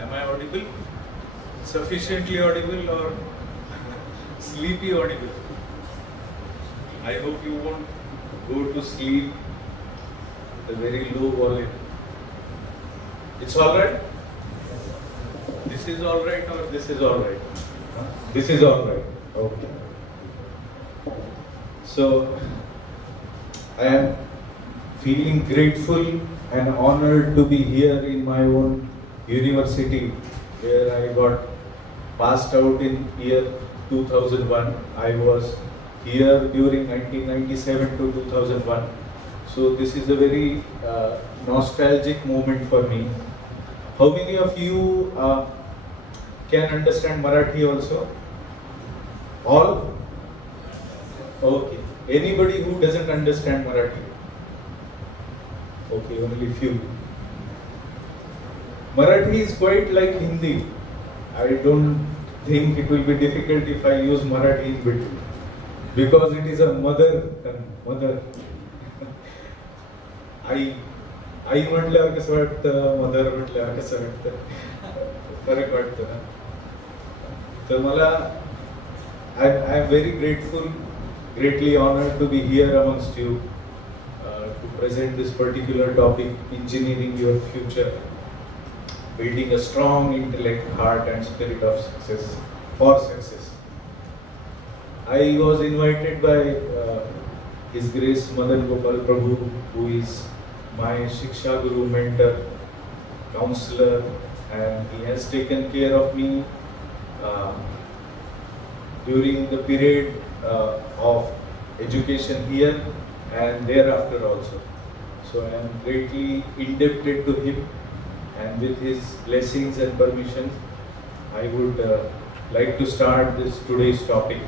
Am I audible? Sufficiently audible or sleepy audible? I hope you won't go to sleep with a very low volume. It's alright? This is alright or this is alright? This is alright. Okay. So, I am feeling grateful and honored to be here in my own university where I got passed out in year 2001. I was here during 1997 to 2001. So this is a very nostalgic moment for me. How many of you can understand Marathi also? All? Okay. Anybody who doesn't understand Marathi? Okay, only few. Marathi is quite like Hindi. I don't think it will be difficult if I use Marathi in between. Because it is a mother. आई म्हटल्यावर कसं वाटतं, mother म्हटल्यावर कसं वाटतं, फरक वाटतं ना. तर मला I am very grateful, greatly honored to be here amongst you to present this particular topic, engineering your future, building a strong intellect, heart and spirit of success, for success. I was invited by His Grace Madan Gopal Prabhu, who is my Shiksha Guru, mentor, counselor, and he has taken care of me during the period of education here and thereafter also. So I am greatly indebted to him, and with his blessings and permissions, I would like to start today's topic.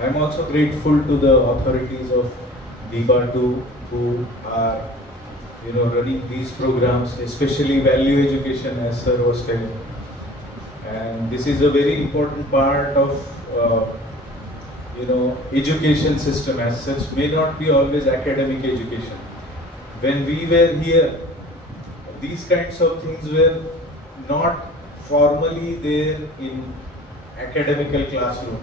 I am also grateful to the authorities of DIBA2 who are running these programs, especially value education, as Sir was telling. And this is a very important part of education system as such, may not be always academic education. When we were here, these kinds of things were not formally there in academical classroom.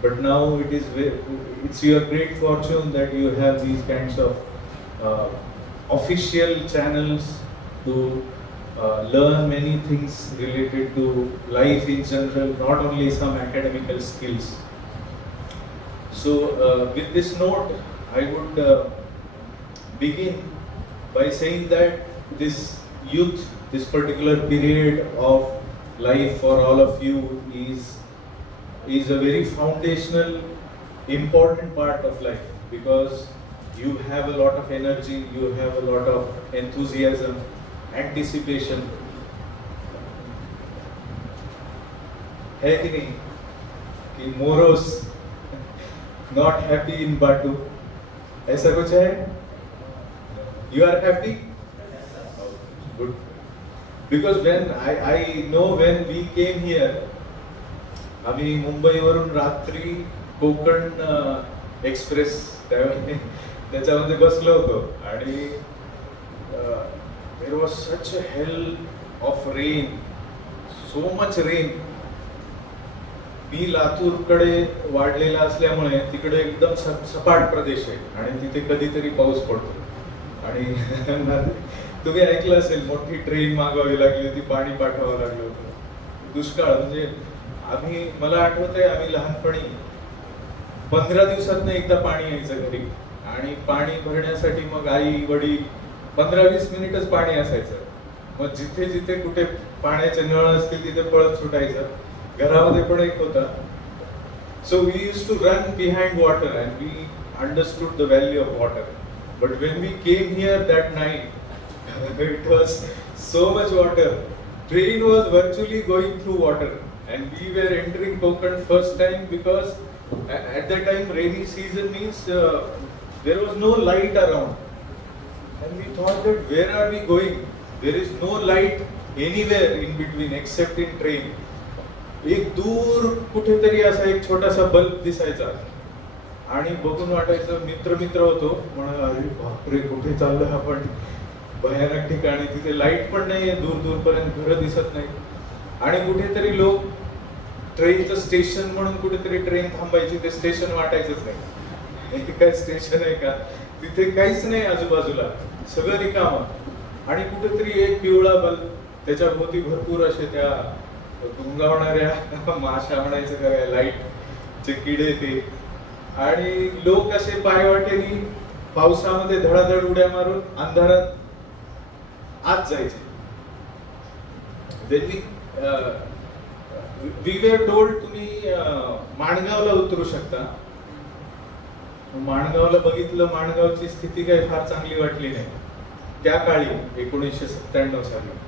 But now it's your great fortune that you have these kinds of official channels to learn many things related to life in general, not only some academical skills. So with this note, I would begin by saying that this youth, this particular period of life for all of you is a very foundational, important part of life, because you have a lot of energy, you have a lot of enthusiasm, anticipation. है कि नहीं कि morose not happy in Batu, ऐसा कुछ है? You are happy? Good. Because when I know when we came here, आम्ही मुंबईवरून रात्री कोकण एक्सप्रेस त्याच्यामध्ये बसलो होतो आणि there was such a hell of rain, so much rain. मी लातूरकडे वाढलेला असल्यामुळे तिकडे एकदम सपाट प्रदेश आहे आणि तिथे कधीतरी पाऊस पडतो. आणि तुम्ही ऐकलं असेल, मोठी ट्रेन मागवावी लागली होती, पाणी पाठवावं लागलं होतं. दुष्काळ म्हणजे मला आठवतंय, आम्ही लहानपणी 15 दिवसातनं एकदा पाणी यायचं घरी, आणि पाणी भरण्यासाठी मग आई वडील 15-20 मिनिटच पाणी असायचं. मग जिथे जिथे कुठे पाण्याचे नळ असतील तिथे पळत सुटायचं. घरामध्ये पण एक होता. So we used to run behind water and we understood the value of water. But when we came here that night, it was so much water. Train was virtually going through water, and we were entering Konkan first time because at that time rainy season means there was no light around, and we thought that where are we going? There is no light anywhere in between except in train. एक दूर कुठेतरी असा एक छोटासा bulb दिसायचा. आणि बघून वाटायचं मित्र मित्र होतो, म्हणा अरे बापरे कुठे चाललोय आपण, भयानक ठिकाणी, तिथे लाईट पण नाहीये, दूर दूरपर्यंत घरं दिसत नाही. आणि कुठेतरी लोक ट्रेनचं स्टेशन म्हणून कुठेतरी ट्रेन थांबायची, ते स्टेशन वाटायचंच नाही. हे काय स्टेशन आहे का, तिथे काहीच नाही आजूबाजूला, सगळं रिकामं. आणि कुठेतरी एक पिवळा बल्ब, त्याच्या भोवती भरपूर असे त्या गुंगावणाऱ्या माशा म्हणायचं काय, लाईटचे किडे ते. आणि लोक असे पायवाटेनी पावसामध्ये धडाधड उड्या मारून अंधारात आत जायचे. वी वर टोल्ड तुम्ही माणगावला उतरू शकता. माणगावला बघितलं, माणगावची स्थिती काही फार चांगली वाटली नाही त्या काळी, 1997 साली.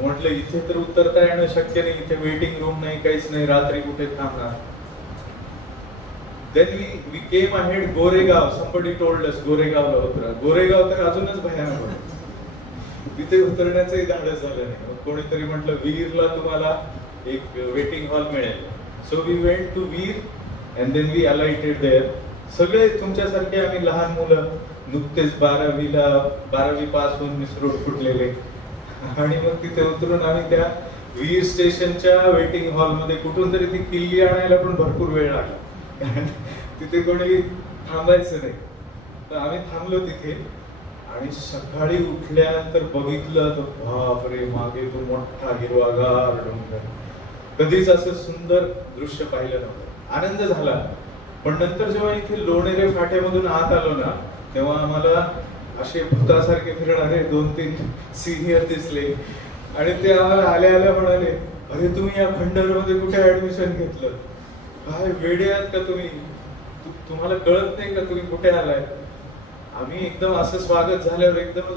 म्हटलं इथे तर उतरता येणं शक्य नाही, इथे वेटिंग रूम नाही, काहीच नाही, रात्री कुठे थांबणार. Then we came ahead, Goregaon. Somebody told us गोरेगावला उतरा. गोरेगाव तर अजूनच भयानक होतं, तिथे उतरण्याचंही धाडस झालं नाही. मग कोणीतरी म्हटलं वीरला तुम्हाला एक वेटिंग हॉल मिळेल. So we went to Veer and then we alighted there. सगळे तुमच्यासारखे आम्ही लहान मुलं, नुकतेच 12वी पास होऊन मिसरोड फुटलेले. आणि मग तिथे उतरून आम्ही त्या वीर स्टेशनच्या वेटिंग हॉलमध्ये, कुठून तरी ती किल्ली आणायला पण भरपूर वेळ लागला, तिथे कोणी थांबायचं नाही. तर आम्ही थांबलो तिथे. आणि सकाळी उठल्यानंतर बघितलं तर बापरे, मागे तो मोठा हिरवागार डोंगर. कधीच असं सुंदर दृश्य पाहिलं नव्हतं. आनंद झाला. पण नंतर जेव्हा इथे लोणेरे फाट्यामधून आत आलो ना, तेव्हा आम्हाला असे भूतासारखे फिरणारे 2-3 सिनियर दिसले. आणि ते आम्हाला आल्या आल्या म्हणाले, अरे तुम्ही या खंडरमध्ये कुठे ऍडमिशन घेतलं, काय वेडे आहात का तुम्ही, तुम्हाला कळत नाही का तुम्ही कुठे आलाय. आम्ही एकदम असं स्वागत झाल्यावर एकदम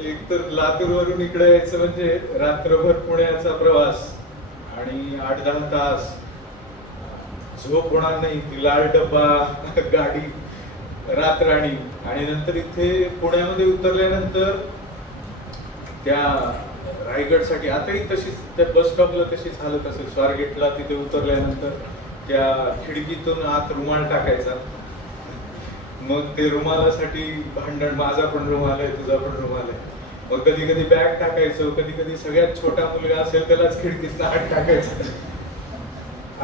एक तर लातूर वरून इकडे यायचं म्हणजे रात्रभर पुण्याचा प्रवास आणि 8-10 तास, झोप होणार नाही, ती लाल डब्बा गाडी रातराणी. आणि नंतर इथे पुण्यामध्ये उतरल्यानंतर त्या रायगडसाठी आताही तशीच त्या बस स्टॉपला तशीच हालत असेल. स्वारगेटला तिथे उतरल्यानंतर त्या खिडकीतून आत रुमाल टाकायचा, मग ते रुमालासाठी भांडण, माझा पण रुमाल आहे, तुझा पण रुमाल आहे. मग कधी कधी बॅग टाकायचो, कधी कधी सगळ्यात छोटा मुलगा असेल त्यालाच खिडकीतनं हात टाकायचा.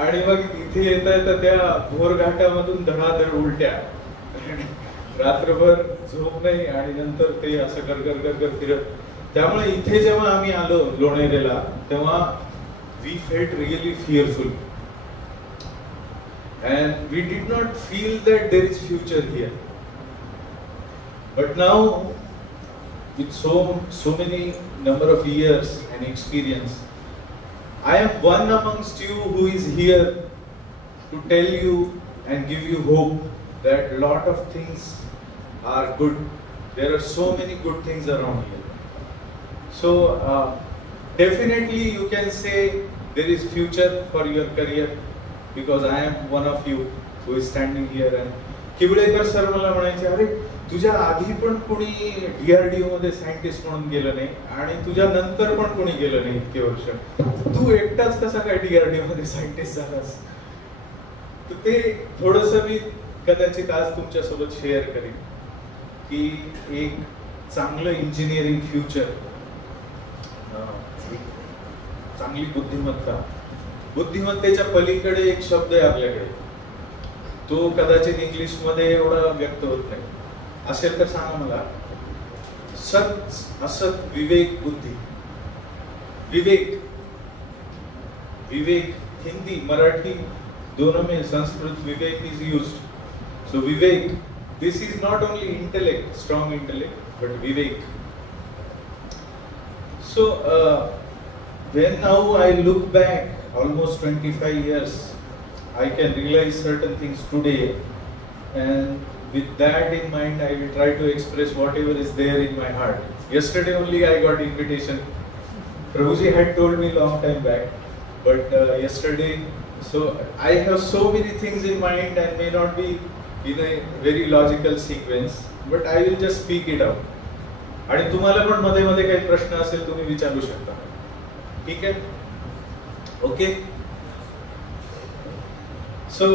आणि मग इथे येता येता त्या भोर घाटामधून धडाधड उलट्या, रात्रभर झोप नाही. आणि नंतर ते असं गरगर गरगर फिरत. त्यामुळे इथे जेव्हा आम्ही आलो लोणेरेला, तेव्हा we felt really fearful and we did not feel that there is future here. But now with so many number of years and experience, I am one amongst you who is here to tell you and give you hope that lot of things are good. There are so many good things around here. So definitely you can say there is future for your career, because I am one of you who is standing here. And Kiwalekar sir मला म्हणायचे, अरे तुझ्या आधी पण कोणी DRDO मध्ये scientist म्हणून गेलं नाही आणि तुझ्या नंतर पण कोणी गेलं नाही इतके वर्ष, तू एकटाच कसा काय DRDO मध्ये सायंटिस्ट झालास. तर ते थोडस मी कदाचित आज तुमच्या सोबत शेअर करेन की एक चांगलं इंजिनिअरिंग फ्युचर, चांगली बुद्धिमत्ता, बुद्धिमत्तेच्या पलीकडे एक शब्द आहे आपल्याकडे, तो कदाचित इंग्लिश मध्ये एवढा व्यक्त होत नाही, असेल तर सांगा मला. सत असत विवेक बुद्धी. विवेक, विवेक हिंदी मराठी दोनों में संस्कृत विवेक इज यूज्ड. सो विवेक, this is not only intellect, strong intellect, but विवेक. So when now I look back almost 25 years, I can realize certain things today, and with that in mind I will try to express whatever is there in my heart. Yesterday only I got invitation. Prabhuji had told me long time back, but yesterday, so I have so many things in mind and may not be in a very logical sequence, but I will just speak it out. आणि तुम्हाला पण मध्ये मध्ये काही प्रश्न असेल तुम्ही विचारू शकता. ठीक आहे, okay. So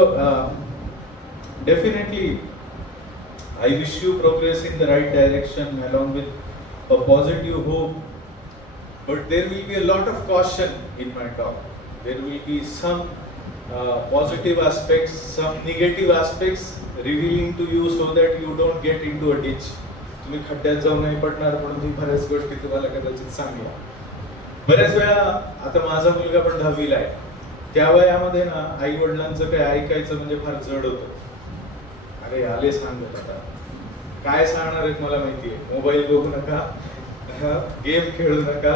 definitely I wish you progress in the right direction along with a positive hope, but there will be a lot of caution in my talk. There will be some positive aspects, some negative aspects revealing to you so that you don't get into a ditch. तुम्ही खड्ड्यात जाऊन नाही पडणार म्हणून मी बऱ्याच गोष्टी तुम्हाला कदाचित सांगल्या. बऱ्याच वेळा आता माझा मुलगा पण 10वीला आहे, त्या वयामध्ये ना आई वडिलांचं काय ऐकायचं म्हणजे फार जड होतं. अरे आले सांगत आता काय सांगणार आहेत मला माहितीये, मोबाईल बघू नका, गेम खेळू नका,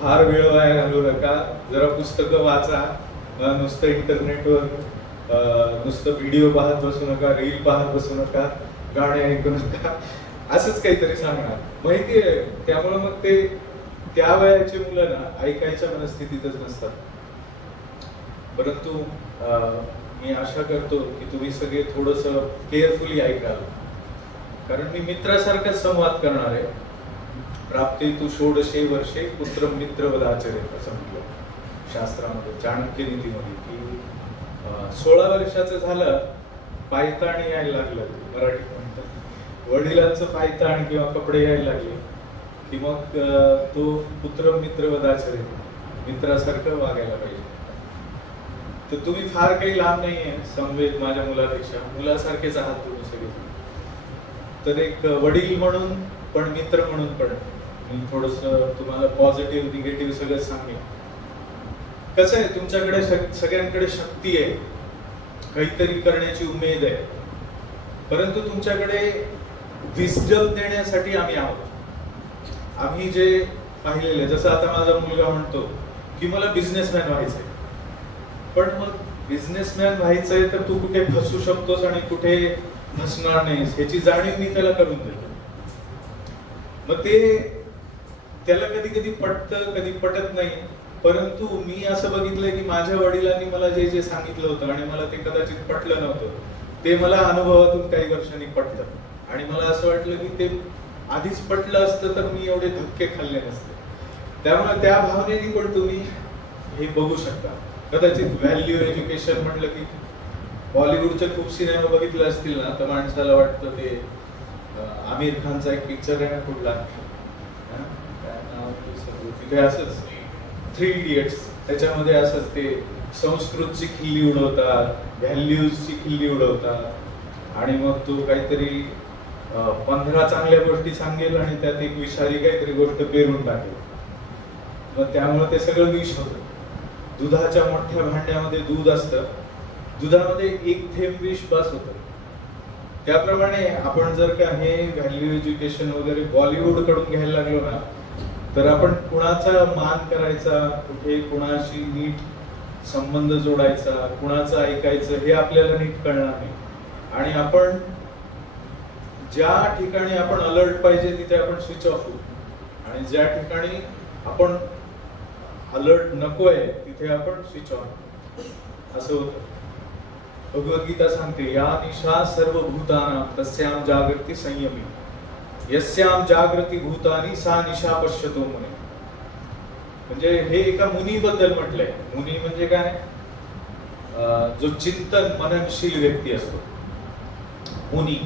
फार वेळ वाया घालवू नका, जरा पुस्तकं वाचा, नुसतं इंटरनेटवर नुसतं व्हिडिओ पाहत बसू नका, रील पाहत बसू नका, गाणे ऐकू नका, असंच काहीतरी सांगणार माहितीये. त्यामुळे मग ते त्या वयाची मुलं ना ऐकायच्या मनस्थितीतच नसतात. परंतु मी आशा करतो की तुम्ही सगळे थोडस केअरफुली ऐकाल, कारण मी मित्रासारखाच संवाद करणार आहे. प्राप्ते तू षोडशे वर्षे पुत्र मित्र वदाचरेत असं म्हटलं शास्त्रामध्ये, चाणक्य नीतीमध्ये, की 16 वर्षाचं झालं पायताण यायला लागलं, मराठीत म्हणतात, वडिलांचं पायताण किंवा कपडे यायला लागले की मग तो पुत्र मित्र वदाचरेत, मित्रासारखं वागायला पाहिजे. तर तुम्ही फार काही लांब नाहीये संवेद माझ्या मुलापेक्षा, मुलासारखेच आहात तुम्ही सगळे. तर एक वडील म्हणून पण मित्र म्हणून पण मी थोडस तुम्हाला पॉझिटिव्ह निगेटिव्ह सगळं सांगेन. कसं आहे, तुमच्याकडे सगळ्यांकडे शक्ती आहे, काहीतरी करण्याची उमेद आहे, परंतु तुमच्याकडे विस्डम देण्यासाठी आम्ही आहोत. आम्ही जे पाहिलेले, जसं आता माझा मुलगा म्हणतो की मला बिझनेसमॅन व्हायचंय, पण मग बिझनेसमॅन व्हायचंय तर तू कुठे फसू शकतोस आणि कुठे फसणार नाहीस ह्याची जाणीव मी त्याला करून देतो. मग ते त्याला कधी कधी पटतं, कधी पटत नाही. परंतु मी असं बघितलंय की माझ्या वडिलांनी मला जे जे सांगितलं होतं आणि मला ते कदाचित पटलं नव्हतं, ते मला अनुभवातून काही वर्षांनी पटलं. आणि मला असं वाटलं की ते आधीच पटलं असतं तर मी एवढे धक्के खाल्ले नसते. त्यामुळे त्या भावनेने पण तुम्ही हे बघू शकता. कदाचित व्हॅल्यू एज्युकेशन म्हटलं की बॉलिवूडचे खूप सिनेमा बघितले असतील ना, तर माणसाला वाटतं ते आमिर खानचा एक पिक्चर आहे ना कुठला, तिथे असंच 3 इडियट्स, त्याच्यामध्ये असंच ते संस्कृतची खिल्ली उडवतात, व्हॅल्यूजची खिल्ली उडवतात आणि मग तो काहीतरी 15 चांगल्या गोष्टी सांगेल आणि त्यात एक विषारी काहीतरी गोष्ट पेरून टाकेल. मग त्यामुळे ते सगळं विष होतं. दुधाच्या मोठ्या भांड्यामध्ये दूध असतं, दुधामध्ये एक थेंब विष बस होतं. त्याप्रमाणे आपण जर का हे व्हॅल्यू एज्युकेशन वगैरे बॉलिवूड कडून घ्यायला लागलो ना, तर आपण कुणाचा मान करायचा, कुठे कुणाशी नीट संबंध जोडायचा, कुणाचं ऐकायचं हे आपल्याला नीट कळणार नाही. आणि आपण ज्या ठिकाणी आपण अलर्ट पाहिजे तिथे आपण स्विच ऑफ होऊ, आणि ज्या ठिकाणी आपण अलर्ट नकोय तिथे आपण स्विच ऑन, असं होतं. भगवद्गीता सांगते, या निशा सर्व भूतानां तस्यां जागृती संयमी यस्यां जागृती भूतानी सा निशा पश्यतो मुने. म्हणजे हे एका मुनीबद्दल म्हटलंय. मुनी म्हणजे काय, जो चिंतन मननशील व्यक्ती असतो, मुनी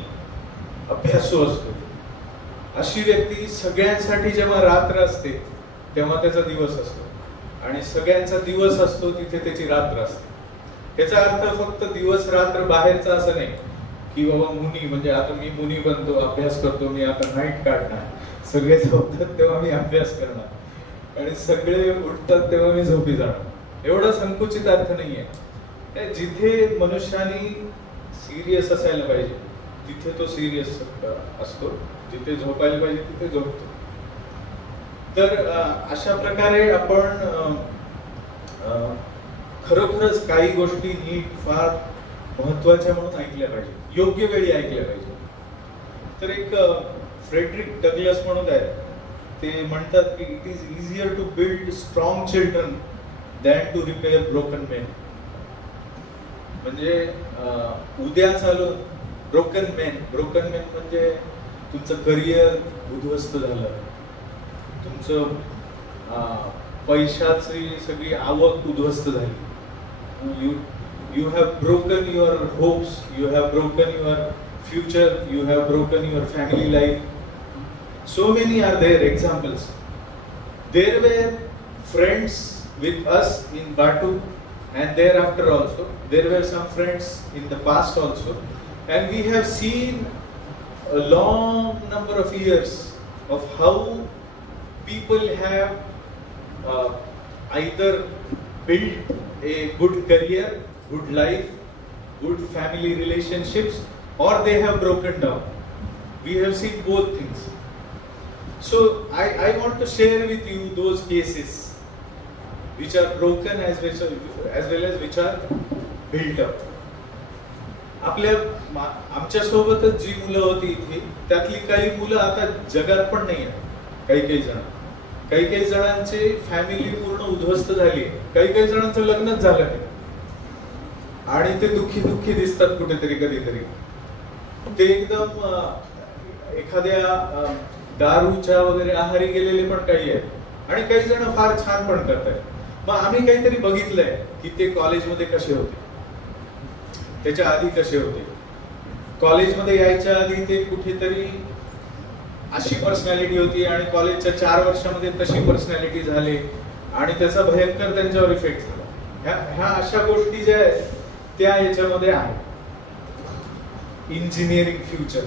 अभ्यासू असतो. अशी व्यक्ती सगळ्यांसाठी जेव्हा रात्र असते तेव्हा त्याचा दिवस असतो, आणि सगळ्यांचा दिवस असतो तिथे त्याची रात्र असते. त्याचा अर्थ फक्त दिवस रात्र बाहेरचा असं नाही की बाबा मुनी म्हणजे आता मी मुनी बनतो, अभ्यास करतो, मी आता नाईट काढणार, सगळे झोपतात तेव्हा मी अभ्यास करणार आणि सगळे उठतात तेव्हा मी झोपी जाणार. एवढा संकुचित अर्थ नाहीये. जिथे मनुष्याने सिरियस असायला पाहिजे तिथे तो सिरियस असतो, जिथे झोपायला पाहिजे तिथे झोपतो. तर अशा प्रकारे आपण खरोखरच काही गोष्टी नीट फार महत्वाच्या म्हणून ऐकल्या पाहिजे, योग्य वेळी ऐकल्या पाहिजे. तर एक फ्रेडरिक डगलस म्हणून आहे, ते म्हणतात की it is easier to build strong children than to repair broken men. म्हणजे उद्या चालून ब्रोकन मेन म्हणजे तुमचं करिअर उद्ध्वस्त झालं, तुमचं पैशाची सगळी आवक उद्ध्वस्त झाली, you have broken your hopes, you have broken your future, you have broken your family life. So many are there examples. There were friends with us in Batu, and thereafter also. There were some friends in the past also. And we have seen a long number of years of how people have either built a good career, good life, good family relationships, or they have broken down. We have seen both things. So I want to share with you those cases which are broken as well as which are built up. आमच्या सोबतच जी मुलं होती इथे त्यातली काही मुलं आता जगात पण नाही आहेत. काही जणांचे फॅमिली पूर्ण उद्ध्वस्त झाली, काही जणांचं लग्नच झालं नाही आणि ते दुःखी दिसतात कुठेतरी कधीतरी. ते एकदम एखाद्या दारूच्या वगैरे आहारी गेलेले पण काही आहेत आणि काही जण फार छान पण करतात. मग आम्ही काहीतरी बघितलंय की ते कॉलेजमध्ये कसे होते, त्याच्या आधी कसे होते. कॉलेजमध्ये यायच्या आधी ते कुठेतरी अशी पर्सनॅलिटी होती आणि कॉलेजच्या 4 वर्षामध्ये तशी पर्सनॅलिटी झाली आणि त्याचा भयंकर त्यांच्यावर इफेक्ट झाला. ह्या अशा गोष्टी ज्या आहेत त्या याच्यामध्ये आहेत. इंजिनिअरिंग फ्युचर,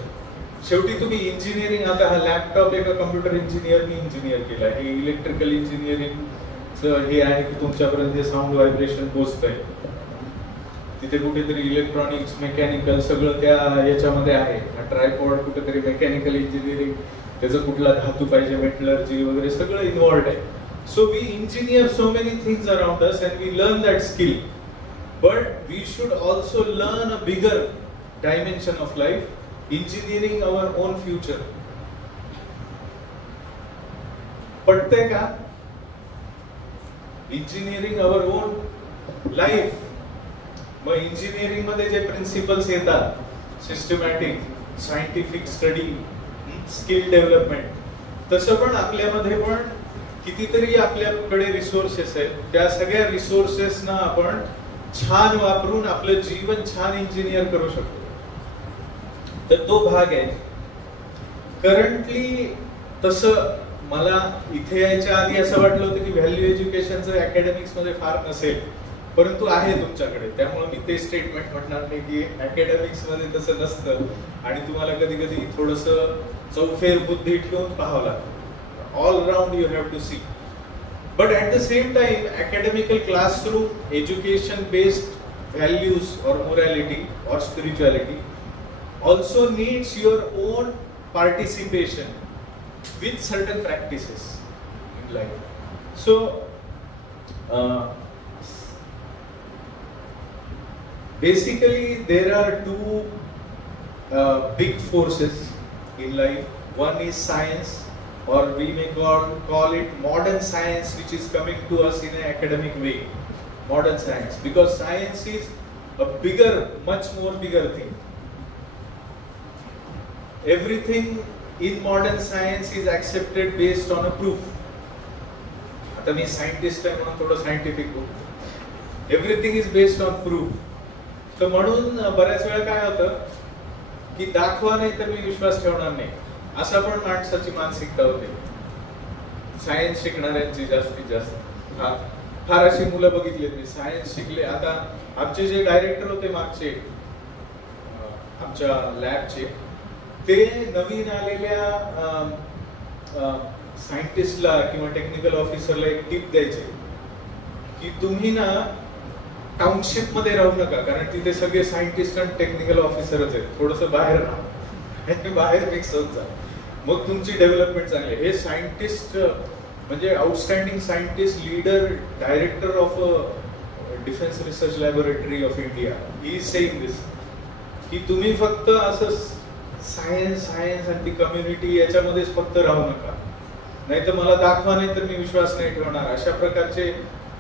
शेवटी तुम्ही इंजिनिअरिंग, आता हा लॅपटॉप एका कम्प्युटर इंजिनियरनी इंजिनियर केला, हे इलेक्ट्रिकल इंजिनिअरिंगचं हे आहे की तुमच्यापर्यंत जे साऊंड व्हायब्रेशन पोहोचतंय, तिथे कुठेतरी इलेक्ट्रॉनिक्स, मेकॅनिकल सगळं त्या याच्यामध्ये आहे. ट्रायपॉड कुठेतरी मेकॅनिकल इंजिनिअरिंग, त्याचं कुठला धातू पाहिजे, मेटलर्जी वगैरे सगळं इन्व्हॉल्ड आहे. So we engineer so many things around us and we learn that skill, but we should also learn a bigger dimension of life, engineering our own future. पटतंय का? Engineering our own life. मग engineering मध्ये जे principles येतात, systematic, scientific study, skill development, तसं पण आपल्यामध्ये पण कितीतरी आपल्याकडे रिसोर्सेस आहेत. त्या सगळ्या रिसोर्सेसना आपण छान वापरून आपलं जीवन छान इंजिनियर करू शकतो. तर तो भाग आहे. करंटली तसं मला इथे यायच्या आधी असं वाटलं होतं की व्हॅल्यू एज्युकेशनचं अकॅडमिक्स मध्ये फार नसेल, परंतु आहे तुमच्याकडे. त्यामुळे मी ते स्टेटमेंट म्हणणार नाही की अकॅडमिक्स मध्ये तसं नसतं आणि तुम्हाला कधी कधी थोडस चौफेर बुद्धी ठेवून पाहावं लागतं. All round you have to see. But at the same time academical classroom education based values or morality or spirituality also needs your own participation with certain practices in life. So basically there are two big forces in life. One is science, or we may call it modern science, which is coming to us in an academic way. Modern science, because science is a bigger, much more bigger thing. Everything in modern science is accepted based on a proof. आता मी scientist आहे म्हणून थोडं scientific बोलतो. Everything is based on proof. तर म्हणून बऱ्याच वेळा काय होतं की दाखवा नाही तर मी विश्वास ठेवणार नाही, असा पण माणसाची मानसिकता होते सायन्स शिकणाऱ्यांची जास्तीत जास्त. फार अशी मुलं बघितलीत मी, सायन्स शिकले. आता आमचे जे डायरेक्टर होते मागचे आमच्या लॅबचे, ते नवीन आलेल्या सायंटिस्टला किंवा टेक्निकल ऑफिसरला एक टिप द्यायचे की तुम्ही ना टाउनशिप मध्ये राहू नका, कारण तिथे सगळे सायंटिस्ट आणि टेक्निकल ऑफिसरच आहेत. थोडस बाहेर राहा, बाहेर मिक्स होत जा, मग तुमची डेव्हलपमेंट चांगली. हे सायंटिस्ट म्हणजे outstanding scientist, leader, director of defence research laboratory of India, he is saying this की तुम्ही फक्त असं सायन्स आणि ती कम्युनिटी याच्यामध्येच फक्त राहू नका, नाही तर मला दाखवा नाही तर मी विश्वास नाही ठेवणार. अशा प्रकारचे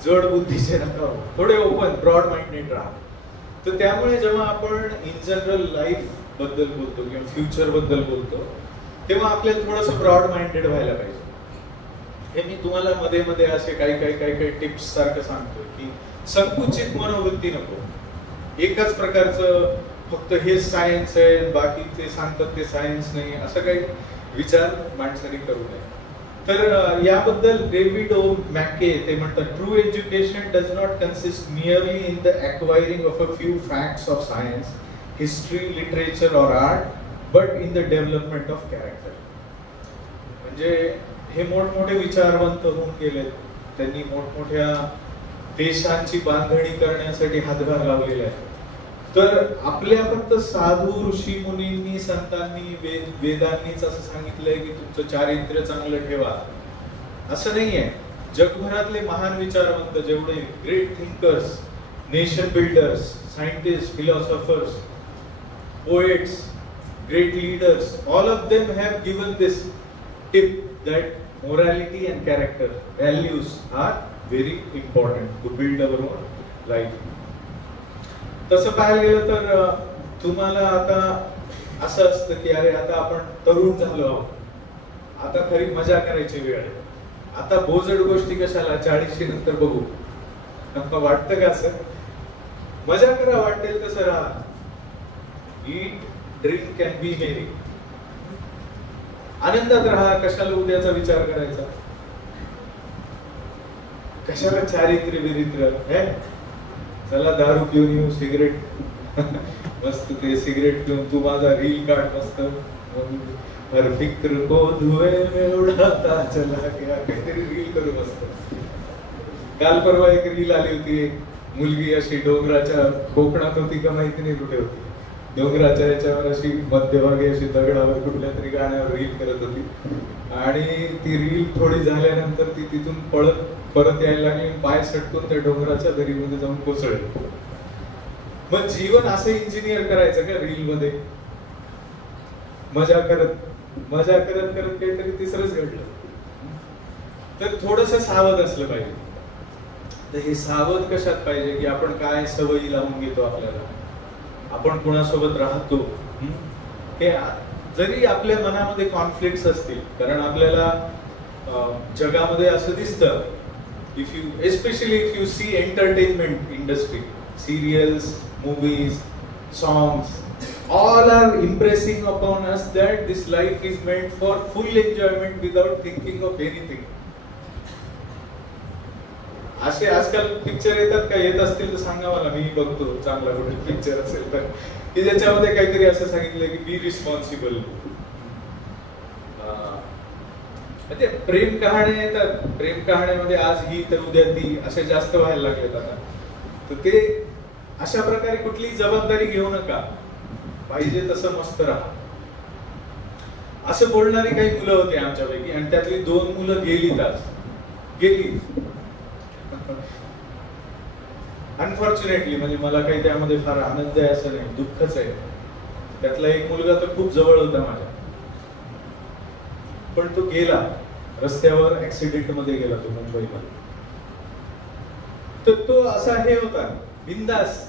जड बुद्धीचे नका, थोडे ओपन ब्रॉड माइंडेड राहा. तर त्यामुळे जेव्हा आपण इन जनरल लाईफ बद्दल बोलतो किंवा फ्युचर बद्दल बोलतो तेव्हा आपल्याला थोडंसं ब्रॉड माइंडेड व्हायला पाहिजे. हे मी तुम्हाला मध्ये असे काही टिप्स सारखं सांगतोय की संकुचित मनोवृत्ती नको. एकाच प्रकारचं फक्त हे सायन्स आहे बाकी ते सांगतात ते सायन्स नाही, असं काही विचार माणसाने करू नये. तर याबद्दल डेव्हिड ओ मॅके ते म्हणतात, true education does not consist merely in the acquiring of a few facts of science, history, literature और art, but in the development of character. म्हणजे हे मोठमोठे विचारवंत होऊन गेले, त्यांनी मोठमोठ्या देशांची बांधणी करण्यासाठी हातभार लावलेला आहे. तर आपल्या फक्त साधू ऋषी मुनींनी संतांनी वेदांनीच असं सांगितलंय की तुमचं चारित्र्य चांगलं ठेवा, असं नाहीये. जगभरातले महान विचारवंत जेवढे great thinkers, nation builders, scientist, philosophers, poets, great leaders, all of them have given this tip that morality and character values are very important to build our own life. तसं पाहायला गेलं तर तुम्हाला आता असं असतं की अरे आता आपण तरुण झालो आहोत, आता खरी मजा करायची वेळ आहे, आता बोजड गोष्टी कशाला 40 नंतर बघू, वाटतं का असं? मजा करा, वाटेल तसं राहा, eat, drink and be merry. आनंदात राहा, कशाला उद्याचा विचार करायचा, कशाला चारित्र्य विरित्र है. चला दारू पिऊन येऊ, सिगरेट मस्त ते सिगरेट पिऊन तू माझा रील काढ मस्त, हर फिक्र को धुएं में उड़ाता चला गया, काहीतरी रील करू मस्त. काल परवा एक रील आली होती, मुलगी अशी डोंगराच्या कोकणात होती का माहिती नाही कुठे होती, डोंगराच्या याच्यावर अशी मध्यभागी अशी दगडावर कुठल्या तरी गाण्यावर रील करत होती, आणि ती रील थोडी झाल्यानंतर ती तिथून परत यायला लागली, पाय सटकून त्या डोंगराच्या दरीमध्ये जाऊन कोसळली. मग जीवन असं इंजिनियर करायचं का रील मध्ये? मजा करत काहीतरी तिसरंच घडलं. तर थोडस सावध असलं पाहिजे. तर हे सावध कशात पाहिजे की आपण काय सवयी लावून घेतो आपल्याला, आपण कोणासोबत राहतो, हे जरी आपल्या मनामध्ये कॉन्फ्लिक्ट्स असतील, कारण आपल्याला जगामध्ये असं दिसतं, especially if you see entertainment industry, serials, movies, songs, all are impressing upon us that this life is meant for full enjoyment without thinking of anything. असे आजकाल पिक्चर येतात का? येत असतील तर सांगा मला, मी बघतो चांगला कुठे पिक्चर असेल तर, की ज्याच्यामध्ये काहीतरी असं सांगितलं की बी रिस्पॉन्सिबल. म्हणजे प्रेम कहाण्या येतात, प्रेम कहाण्यामध्ये आज ही तर उद्या ती, असे जास्त व्हायला लागलेत आता. तर ते अशा प्रकारे कुठलीही जबाबदारी घेऊ नका, पाहिजे तसं मस्त राहा, असं बोलणारी काही मुलं होती आमच्यापैकी, आणि त्यातली 2 मुलं गेली. अनफॉर्च्युनेटली, म्हणजे मला काही त्यामध्ये फार आनंद आहे असं नाही, दुःखच आहे. त्यातला एक मुलगा तर खूप जवळ होता माझ्या, पण तो गेला, रस्त्यावर ऍक्सिडेंट मध्ये गेला तो मुंबईमध्ये. तर तो असा हे होता, बिंदास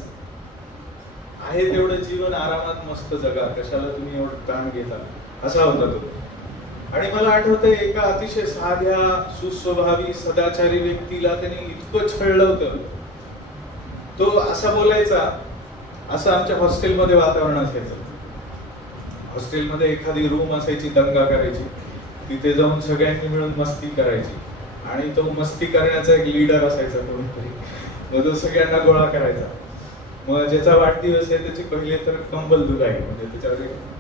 आहे तेवढं जीवन आरामात मस्त जगा, कशाला तुम्ही एवढं ताण घेता, असा होता तो. आणि मला आठवतंय एका अतिशय साध्या, सुस्वभावी, सदाचारी व्यक्तीला त्यांनी इतकं छळलं होतं. तो असा बोलायचा, असं आमच्या हॉस्टेलमध्ये वातावरण असायचं. हॉस्टेलमध्ये एखादी रूम असायची, दंगा करायची, तिथे जाऊन सगळ्यांनी मिळून मस्ती करायची, आणि तो मस्ती करण्याचा एक लीडर असायचा कोणीतरी, मग तो सगळ्यांना गोळा करायचा. मग ज्याचा वाढदिवस आहे त्याची पहिले तर कंबल धुलाई, म्हणजे त्याच्यावर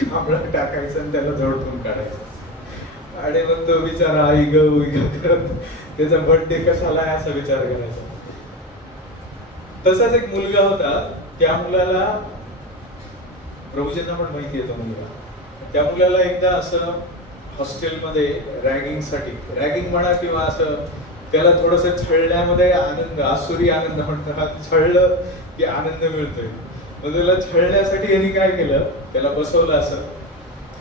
कांबळा टाकायचं आणि त्याला झोडपून काढायचं, आणि मग तो बिचारा आई ग करत त्याचा बर्थडे कशाला आहे असा विचार करायचा. तसाच एक मुलगा होता, त्या मुलाला, प्रभूजींना पण माहिती आहे तो मुलगा, त्या मुलाला एकदा असं हॉस्टेलमध्ये रॅगिंग म्हणा किंवा असं, त्याला थोडस छळण्यामध्ये आनंद, आसुरी आनंद म्हणतात, छळलं की आनंद मिळतोय. मग त्याला छळण्यासाठी यांनी काय केलं, त्याला बसवलं असं,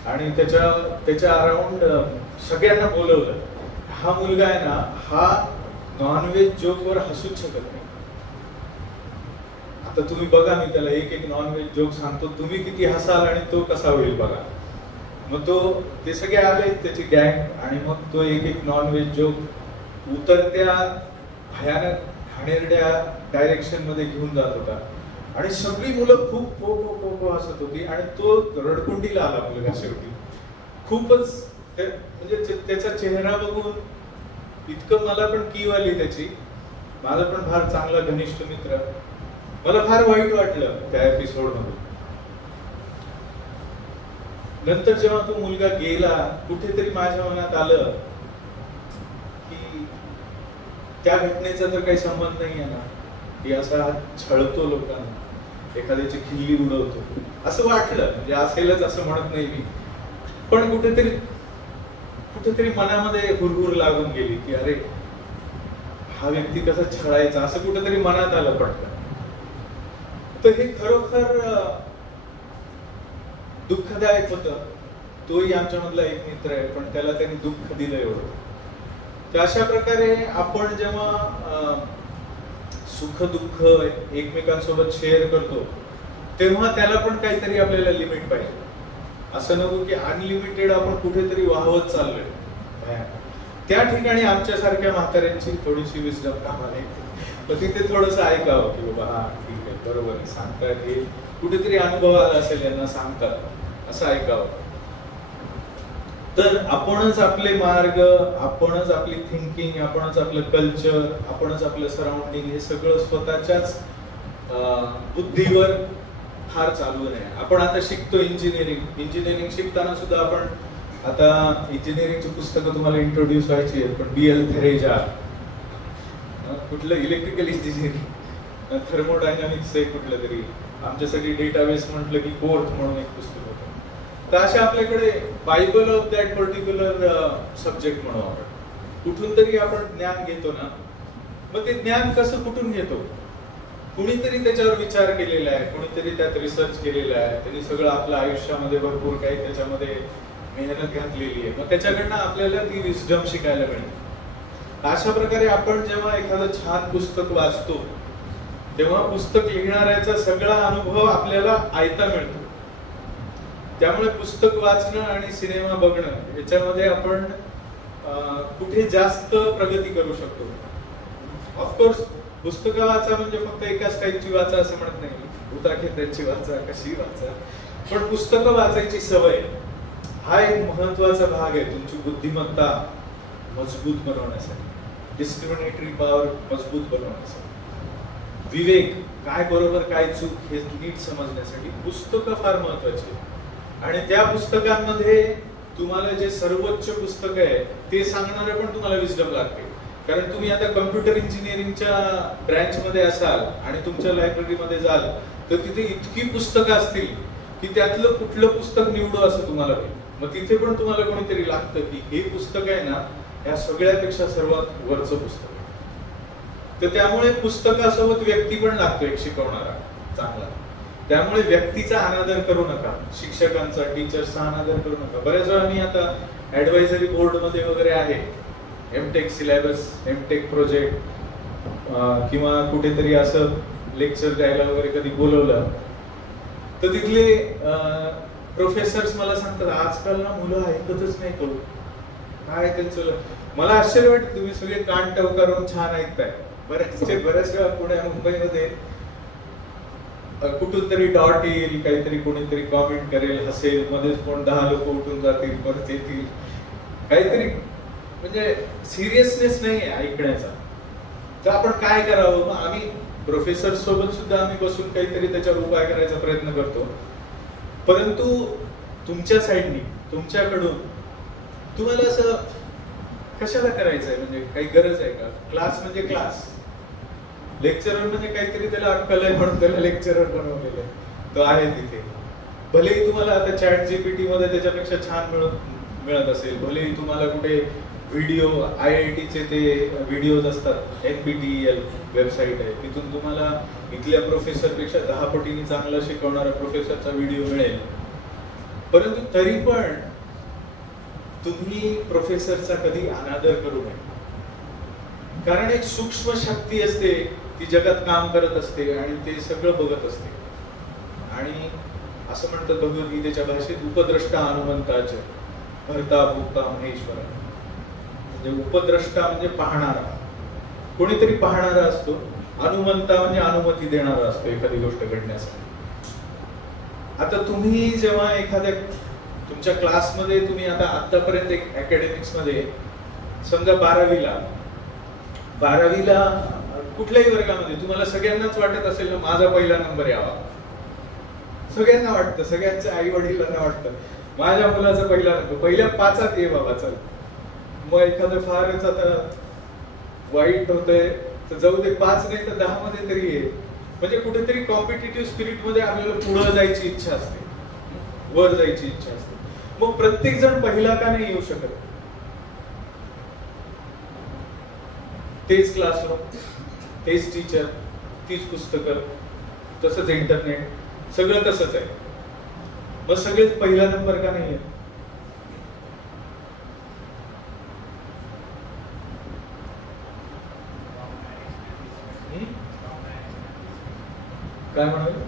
आणि त्याच्या अराउंड सगळ्यांना बोलवलं. हा मुलगा आहे ना, हा नॉनव्हेज जोकवर हसूच शकत नाही. आता तुम्ही बघा, मी त्याला एक नॉनव्हेज जोक सांगतो, तुम्ही किती हसाल आणि तो कसा होईल बघा. मग ते सगळे आले त्याची गँग, आणि मग तो एक नॉनव्हेज जोक उतरत्या भयानक घाणेरड्या डायरेक्शन मध्ये घेऊन जात होता. आणि सगळी मुलं खूप खो खो खो खो हसत होती आणि तो रडकुंडीला आला मुलगा शेवटी. खूपच म्हणजे त्याचा चेहरा बघून इतकं मला पण कीव आली त्याची. माझा पण फार चांगला घनिष्ठ मित्र. मला फार वाईट वाटलं त्या एपिसोड मध्ये. नंतर जेव्हा तो मुलगा गेला, कुठेतरी माझ्या मनात आलं की त्या घटनेचा तर काही संबंध नाही आहे ना, की असा छळतो लोकांना, एखाद्याची खिल्ली उडवतो असं वाटलं. म्हणजे असेलच असं म्हणत नाही मी, पण कुठेतरी मनामध्ये हुरहुर लागून गेली की अरे हा व्यक्ती कसा छळायचा, असं कुठेतरी मनात आलं पटकन. तर हे खरोखर दुःखदायक होतं. तोही आमच्यामधला एक मित्र आहे, पण त्याला त्यांनी दुःख दिलं एवढं. तर अशा प्रकारे आपण जेव्हा सुख दुःख एकमेकांसोबत शेअर करतो तेव्हा त्याला पण काहीतरी आपल्याला लिमिट पाहिजे. असं नको की अनलिमिटेड आपण कुठेतरी वाहवत चाललोय. त्या ठिकाणी आमच्यासारख्या म्हाताऱ्यांची थोडीशी विस्डम कामाला येते. तर तिथे थोडस ऐकावं की बाबा हा ठीक आहे, बरोबर आहे, सांगतात, हे कुठेतरी अनुभव आला असेल यांना सांगतात, असं ऐकावं. तर आपणच आपले मार्ग, आपणच आपली थिंकिंग, आपणच आपलं कल्चर, आपणच आपलं सराउंडिंग हे सगळं स्वतःच्याच बुद्धीवर फार चालू नये. आपण आता शिकतो इंजिनिअरिंग शिकताना सुद्धा आपण आता इंजिनिअरिंगची पुस्तकं तुम्हाला इंट्रोड्यूस व्हायची आहेत, पण BL थेरेजा, कुठलं इलेक्ट्रिकल इंजिनिअरिंग, थर्मोडायनामिक्स आहे कुठलं तरी, आमच्यासाठी डेटाबेस म्हटलं की कोर्थ म्हणून एक पुस्तक होतं. तर अशा आपल्याकडे Bible of that particular subject म्हणू आपण. कुठून तरी आपण ज्ञान घेतो ना, मग ते ज्ञान कसं कुठून घेतो? कुणीतरी त्याच्यावर विचार केलेला आहे, कुणीतरी त्यात रिसर्च केलेला आहे, त्यांनी सगळं आपल्या आयुष्यामध्ये भरपूर काही त्याच्यामध्ये मेहनत घातलेली आहे. मग त्याच्याकडनं आपल्याला ती विस्डम शिकायला मिळते. अशा प्रकारे आपण जेव्हा एखादं छान पुस्तक वाचतो तेव्हा पुस्तक लिहिणाऱ्याचा सगळा अनुभव आपल्याला ऐकता मिळतो. त्यामुळे पुस्तक वाचणं आणि सिनेमा बघणं याच्यामध्ये आपण कुठे जास्त प्रगती करू शकतो. ऑफकोर्स पुस्तकं वाचा म्हणजे फक्त एकाच टाईपची वाचा असं म्हणत नाही, भूताखेत्यांची वाचा, कशी वाचा, पण पुस्तकं वाचायची सवय हा एक महत्वाचा भाग आहे तुमची बुद्धिमत्ता मजबूत बनवण्यासाठी, डिस्क्रिमिनेटरी पॉवर मजबूत बनवण्यासाठी, विवेक, काय बरोबर काय चूक हे नीट समजण्यासाठी पुस्तकं फार महत्वाची आहे. आणि त्या पुस्तकांमध्ये तुम्हाला जे सर्वोच्च पुस्तक आहे ते सांगणारे पण तुम्हाला विस्डम लागते. कारण तुम्ही आता कम्प्युटर इंजिनिअरिंगच्या ब्रँच मध्ये असाल आणि तुमच्या लायब्ररीमध्ये जाल तर तिथे इतकी पुस्तकं असतील की त्यातलं कुठलं पुस्तक निवडू असं तुम्हाला होईल. मग तिथे पण तुम्हाला कोणीतरी लागतं की हे पुस्तक आहे ना या सगळ्यापेक्षा सर्वात वरचं पुस्तक. तर त्यामुळे पुस्तकासोबत व्यक्ती पण लागतो एक शिकवणारा चांगला. त्यामुळे व्यक्तीचा अनादर करू नका, शिक्षकांचा, टीचर्सचा अनादर करू नका. बऱ्याच वेळा मी आता ऍडवायझरी बोर्ड मध्ये वगैरे आहे, एमटेक सिलेबस, एमटेक प्रोजेक्ट किंवा कुठेतरी असं लेक्चर द्यायला वगैरे कधी बोलवलं तर तिथले प्रोफेसर्स मला सांगतात आजकाल ना मुलं ऐकतच नाही करू काय त्यांचं. मला आश्चर्य वाटतं तुम्ही सगळे कान टवकारून छान ऐकताय. बऱ्याच वेळा पुण्या मुंबईमध्ये कुठून तरी डॉट येईल, काहीतरी कोणीतरी कॉमेंट करेल, हसेल, मध्येच कोण 10 लोक उठून जातील, परत येतील, काहीतरी म्हणजे सिरियसनेस नाही आहे ऐकण्याचा. तर आपण काय करावं? मग आम्ही प्रोफेसर सोबत सुद्धा आम्ही बसून काहीतरी त्याच्यावर उपाय करायचा प्रयत्न करतो. परंतु तुमच्या साईडनी, तुमच्याकडून तुम्हाला असं कशाला करायचंय? म्हणजे काही गरज आहे का? क्लास म्हणजे क्लास, लेक्चरर म्हणजे काहीतरी त्याला अक्कल आहे म्हणून त्याला लेक्चरर बनवलेलं आहे, तो आहे तिथे. भलेही तुम्हाला आता चॅट जीपीटी मध्ये त्याच्यापेक्षा छान मिळत असेल, भलेही तुम्हाला कुठे व्हिडिओ IIT चे ते व्हिडिओज असतात, NPTEL वेबसाईट आहे, तिथून तुम्हाला इथल्या प्रोफेसर पेक्षा 10 पटीने चांगला शिकवणारा प्रोफेसरचा व्हिडिओ मिळेल. परंतु तरी पण तुम्ही प्रोफेसरचा कधी अनादर करू नये. कारण एक सूक्ष्म शक्ती असते ती जगात काम करत असते आणि ते सगळं बघत असते. आणि असं म्हणतात भगवद्गीतेच्या भाषेत उपद्रष्टा हनुमंताचे भरता भोक्ता महेश्वर. म्हणजे उपद्रष्टा म्हणजे पाहणारा, कोणीतरी पाहणारा असतो अनुमंता म्हणजे अनुमती देणारा असतो एखादी गोष्ट घडण्यासाठी. आता तुम्ही जेव्हा एखाद्या तुमच्या क्लासमध्ये तुम्ही आता आतापर्यंत एक अकॅडमिक्स मध्ये समजा 12वीला कुठल्याही वर्गामध्ये तुम्हाला सगळ्यांनाच वाटत असेल ना माझा पहिला नंबर यावा. सगळ्यांना वाटतं, सगळ्यांच्या आई वडिलांना वाटतं माझ्या मुलाचा पहिला नंबर, पहिल्या 5त ये बाबा चल. मग एखादं फारच आता वाईट होतंय तर जाऊ दे 5 नाही तर 10 मध्ये तरी ये. म्हणजे कुठेतरी कॉम्पिटिटिव्ह स्पिरिट मध्ये आपल्याला पुढे जायची इच्छा असते, वर जायची इच्छा असते. मग प्रत्येक जण पहिला का नाही येऊ शकत? तेच क्लासरूम, तेच टीचर, तीच पुस्तकं, तसंच इंटरनेट, सगळं तसंच आहे. मग सगळेच पहिला नंबर का नाही आहे? काय म्हणाले?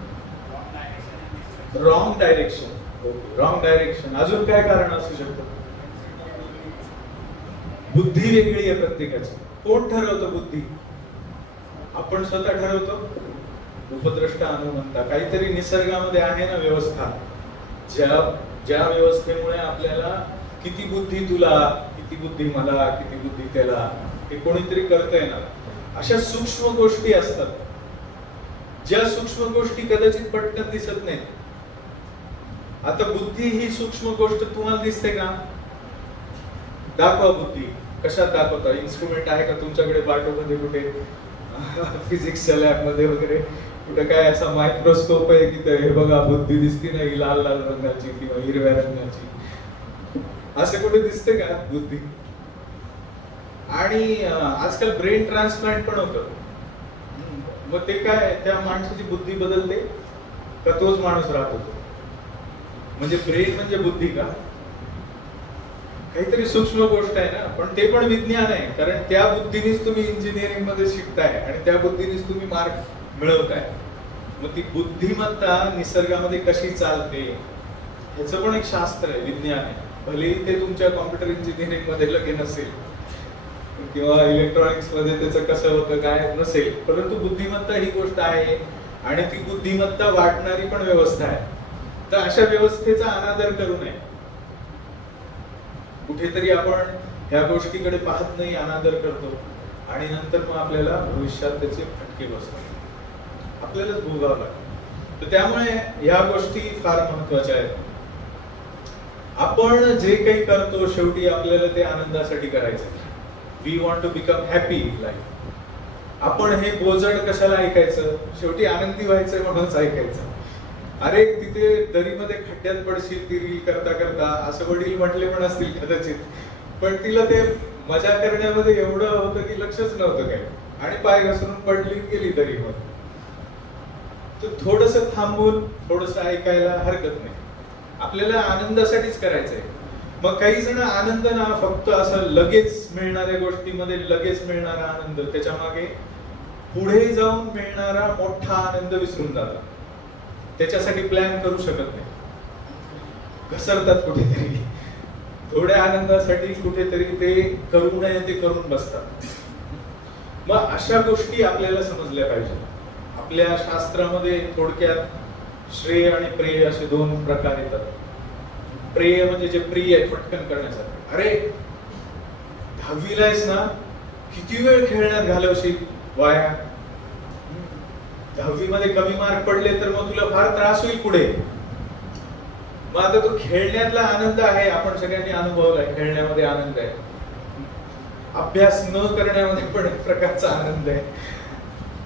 Wrong direction. Okay, wrong direction. अजून काय कारण असू शकतं? बुद्धी वेगळी आहे प्रत्येकाची. कोण ठरवतो बुद्धी? आपण स्वतः ठरवतो. उपद्रष्टा अनुमंता, काहीतरी निसर्गामध्ये आहे ना व्यवस्था, ज्या व्यवस्थेमुळे आपल्याला किती बुद्धी तुला, किती बुद्धी मला, किती बुद्धी त्याला, हे कोणीतरी करतंय ना. अशा सूक्ष्म गोष्टी असतात, ज्या सूक्ष्म गोष्टी कदाचित पटकन दिसत नाहीत. आता बुद्धी ही सूक्ष्म गोष्ट तुम्हाला दिसते का? दाखवा बुद्धी. कशात दाखवता? इन्स्ट्रुमेंट आहे का तुमच्याकडे बाटोमध्ये, कुठे फिजिक्सच्या लॅब मध्ये वगैरे कुठे काय असा मायक्रोस्कोप आहे की हे बघा बुद्धी दिसते नाही लाल लाल रंगाची किंवा हिरव्या रंगाची, असं कुठे दिसते का बुद्धी? आणि आजकाल ब्रेन ट्रान्सप्लांट पण होतं. मग ते काय, त्या माणसाची बुद्धी बदलते का तोच माणूस राहत होतो? म्हणजे ब्रेन म्हणजे बुद्धी का? काहीतरी सूक्ष्म गोष्ट आहे ना. पण ते पण विज्ञान आहे, कारण त्या बुद्धीनेच तुम्ही इंजिनिअरिंग मध्ये शिकताय आणि त्या बुद्धीनेच तुम्ही मार्क मिळवताय. मग ती बुद्धिमत्ता निसर्गामध्ये कशी चालते ह्याचं पण एक शास्त्र आहे, विज्ञान आहे. भलेही ते तुमच्या कॉम्प्युटर इंजिनिअरिंग मध्ये लगे नसेल किंवा इलेक्ट्रॉनिक्स मध्ये त्याचं कसं होतं काय नसेल, परंतु बुद्धिमत्ता ही गोष्ट आहे आणि ती बुद्धिमत्ता वाटणारी पण व्यवस्था आहे. तर अशा व्यवस्थेचा अनादर करू नये. कुठेतरी आपण ह्या गोष्टीकडे पाहत नाही, अनादर करतो आणि नंतर मग आपल्याला भविष्यात त्याचे फटके बसतात, आपल्यालाच भोगावं लागतं. तर त्यामुळे ह्या गोष्टी फार महत्वाच्या आहेत. आपण जे काही करतो शेवटी आपल्याला ते आनंदासाठी करायचं. We want to become happy life. आपण हे बोजड कशाला ऐकायचं? शेवटी आनंदी व्हायचंय म्हणूनच ऐकायचं. अरे तिथे दरीमध्ये खड्ड्यात पडशील ती रील करता करता, असं वडील म्हटले पण असतील कदाचित, पण तिला ते मजा करण्यामध्ये एवढं होतं की लक्षच नव्हतं काय, आणि पाय घसरून पडली गेली दरीमध्ये. तर थोडस थांबून थोडस ऐकायला हरकत नाही. आपल्याला आनंदासाठीच करायचंय. मग काही जण आनंद ना फक्त असं लगेच मिळणाऱ्या गोष्टीमध्ये लगेच मिळणारा आनंद, त्याच्या मागे पुढे जाऊन मिळणारा मोठा आनंद विसरून जातात. त्याच्यासाठी प्लॅन करू शकत नाही, घसरतात कुठेतरी. थोड्या आनंदासाठी कुठेतरी ते करू नये ते करून बसतात. मग अशा गोष्टी आपल्याला समजल्या पाहिजेत. आपल्या शास्त्रामध्ये थोडक्यात श्रेय आणि प्रेय असे 2 प्रकार येतात. प्रेय म्हणजे जे प्रिय आहे पटकन करण्यासाठी. अरे 10वीला आहेस ना, किती वेळ खेळण्यात घालवशील वाया. 10वी मध्ये कमी मार्क पडले तर मग तुला फार त्रास होईल पुढे. मग आता तो खेळण्यातला आनंद आहे, आपण सगळ्यांनी अनुभवलाय, खेळण्यामध्ये आनंद आहे. अभ्यास न करण्यामध्ये पण एक प्रकारचा आनंद आहे.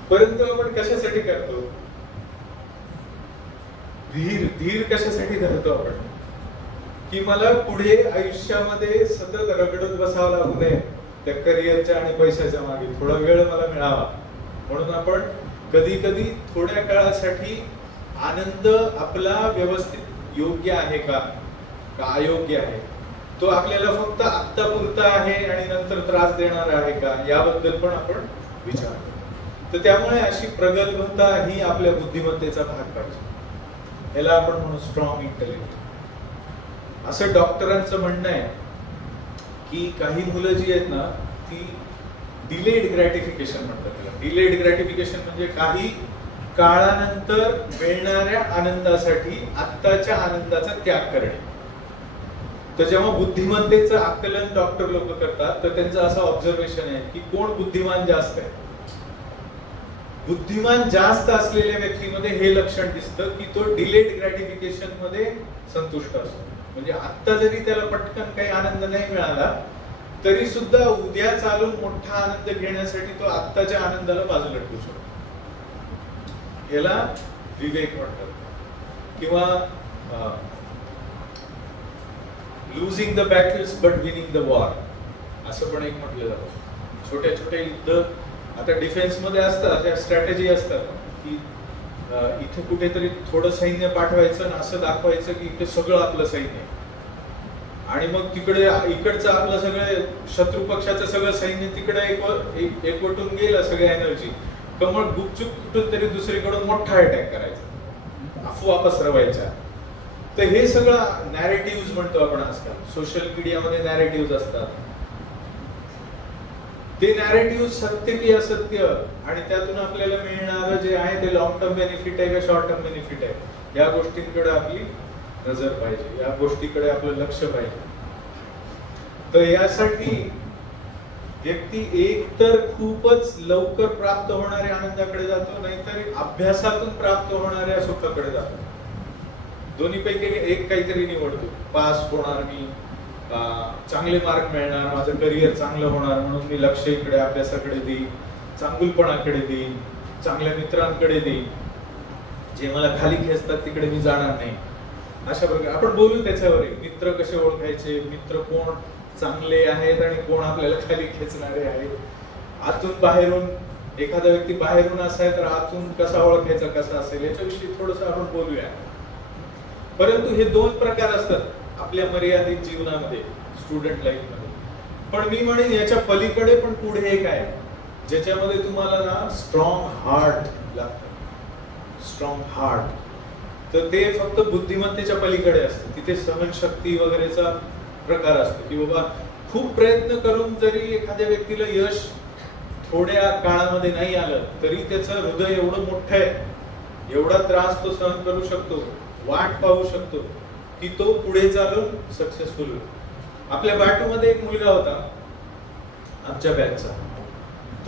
परंतु आपण कशासाठी करतो? धीर कशासाठी धरतो आपण? की मला पुढे आयुष्यामध्ये सतत रगडत बसावं लागू नये त्या करिअरच्या आणि पैशाच्या मागे, थोडा वेळ मला मिळावा म्हणून आपण कधी कधी थोड्या काळासाठी आनंद आपला व्यवस्थित योग्य आहे का अयोग्य आहे, तो आपल्याला फक्त आत्तापुरता आहे आणि नंतर त्रास देणार आहे का, याबद्दल पण आपण विचार करतो. तर त्यामुळे अशी प्रगल्भता ही आपल्या बुद्धिमत्तेचा भाग पाहिजे. याला आपण म्हणू स्ट्रॉंग इंटेलेक्ट. असं डॉक्टरांचं म्हणणं आहे की काही मुलं जी आहेत ना ती डिलेड ग्रॅटिफिकेशन म्हणतात त्याला. डिलेड ग्रॅटिफिकेशन म्हणजे काही काळानंतर मिळणाऱ्या आनंदासाठी आत्ताच्या आनंदाचा त्याग करणे. तर जेव्हा बुद्धिमत्तेचं आकलन डॉक्टर लोक करतात तर त्यांचं असं ऑब्झर्वेशन आहे की कोण बुद्धिमान जास्त आहे. बुद्धिमान जास्त असलेल्या व्यक्तीमध्ये हे लक्षण दिसतं की तो डिलेड ग्रॅटिफिकेशन मध्ये संतुष्ट असतो. म्हणजे आत्ता जरी त्याला पटकन काही आनंद नाही मिळाला तरी सुद्धा उद्या चालून मोठा आनंद घेण्यासाठी तो आत्ताच्या आनंदाला बाजूला ठेवू शकतो. याला विवेक म्हणतात. किंवा losing the battles but winning the war असं पण एक म्हटलं जातं. छोट्या छोट्या युद्ध आता डिफेन्स मध्ये असतात, त्या स्ट्रॅटेजी असतात की इथे कुठेतरी थोडं सैन्य पाठवायचं आणि असं दाखवायचं की इथे सगळं आपलं सैन्य आणि मग तिकडे इकडचं आपलं सगळं शत्रू पक्षाचं सगळं सैन्य तिकडे एकवटून गेलं सगळ्या एनर्जी कमळ गुपचूप कुठून तरी दुसरीकडून मोठा अटॅक करायचा, अफवा पसरवायच्या. तर हे सगळं नॅरेटिव्ह म्हणतो आपण आजकाल. सोशल मीडियामध्ये नॅरेटिव्ह असतात. ते नॅरेटिव्ह सत्य की असत्य आणि त्यातून आपल्याला मिळणारं जे आहे ते लॉंग टर्म बेनिफिट आहे का शॉर्ट टर्म बेनिफिट आहे या गोष्टींकडे आपली नजर पाहिजे, या गोष्टीकडे आपलं लक्ष पाहिजे. तर यासाठी व्यक्ती एक तर खूपच लवकर प्राप्त होणाऱ्या आनंदाकडे जातो, नाहीतर अभ्यासातून प्राप्त होणाऱ्या सुखाकडे जातो. दोन्हीपैकी एक काहीतरी निवडतो. पास होणार मी, चांगले मार्क मिळणार, माझं करिअर चांगलं होणार म्हणून मी लक्ष इकडे अभ्यासाकडे देईन, चांगुलपणाकडे देईन, चांगल्या मित्रांकडे देईन, जे मला खाली खेचतात तिकडे मी जाणार नाही. अशा प्रकारे आपण बोलू त्याच्यावर. मित्र कसे ओळखायचे, मित्र कोण चांगले आहेत आणि कोण आपल्याला खाली खेचणारे आहेत. आतून बाहेरून एखादा व्यक्ती बाहेरून असा आहे तर आतून कसा ओळखायचा, कसा असेल याच्याविषयी थोडस आपण बोलूया. परंतु हे दोन प्रकार असतात आपल्या मर्यादित जीवनामध्ये, स्टुडंट लाईफ मध्ये. पण मी म्हणेन याच्या पलीकडे पण पुढे एक आहे ज्याच्यामध्ये तुम्हाला ना स्ट्रॉंग हार्ट लागतं. स्ट्रॉंग हार्ट तर ते फक्त बुद्धिमत्तेच्या पलीकडे असतं. तिथे सहनशक्ती वगैरेचा प्रकार असतो की बाबा खूप प्रयत्न करून जरी एखाद्या व्यक्तीला यश थोड्या काळामध्ये नाही आलं तरी त्याचं हृदय एवढं मोठं आहे, एवढा त्रास तो सहन करू शकतो, वाट पाहू शकतो की तो पुढे चालून सक्सेसफुल होतो. आपल्या बाटूमध्ये एक मुलगा होता आमच्या बॅचचा.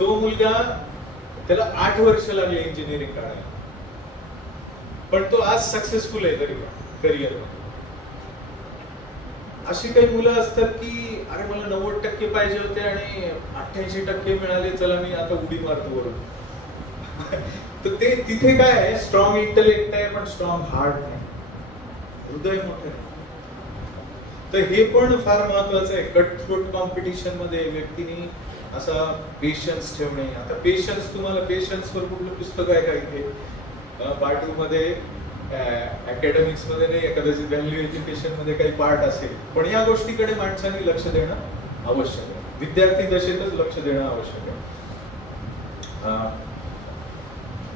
तो मुलगा त्याला 8 वर्ष लागले इंजिनिअरिंग करायला, पण तो आज सक्सेसफुल आहे तरी करिअर. अशी काही मुलं असतात की अरे मला 90% पाहिजे होते आणि 88% मिळाले, चला मी आता उडी मारतो वरून. तर ते तिथे काय आहे, स्ट्रॉंग इंटेलेक्ट आहे पण स्ट्रॉंग हार्ट नाही, हृदय मोठं नाही. तर हे पण फार महत्वाचं आहे. कटथ्रोट कॉम्पिटिशन मध्ये व्यक्तीने असा पेशन्स ठेवणे. आता पेशन्स, तुम्हाला पेशन्स वर कुठलं पुस्तक आहे का इथे? पार्ट मध्ये अकॅडमिक्स मध्ये नाही, कदाचित व्हॅल्यू एज्युकेशन मध्ये काही पार्ट असेल, पण या गोष्टीकडे माणसाने लक्ष देणं आवश्यक आहे. विद्यार्थी दशेतच लक्ष देणं आवश्यक आहे.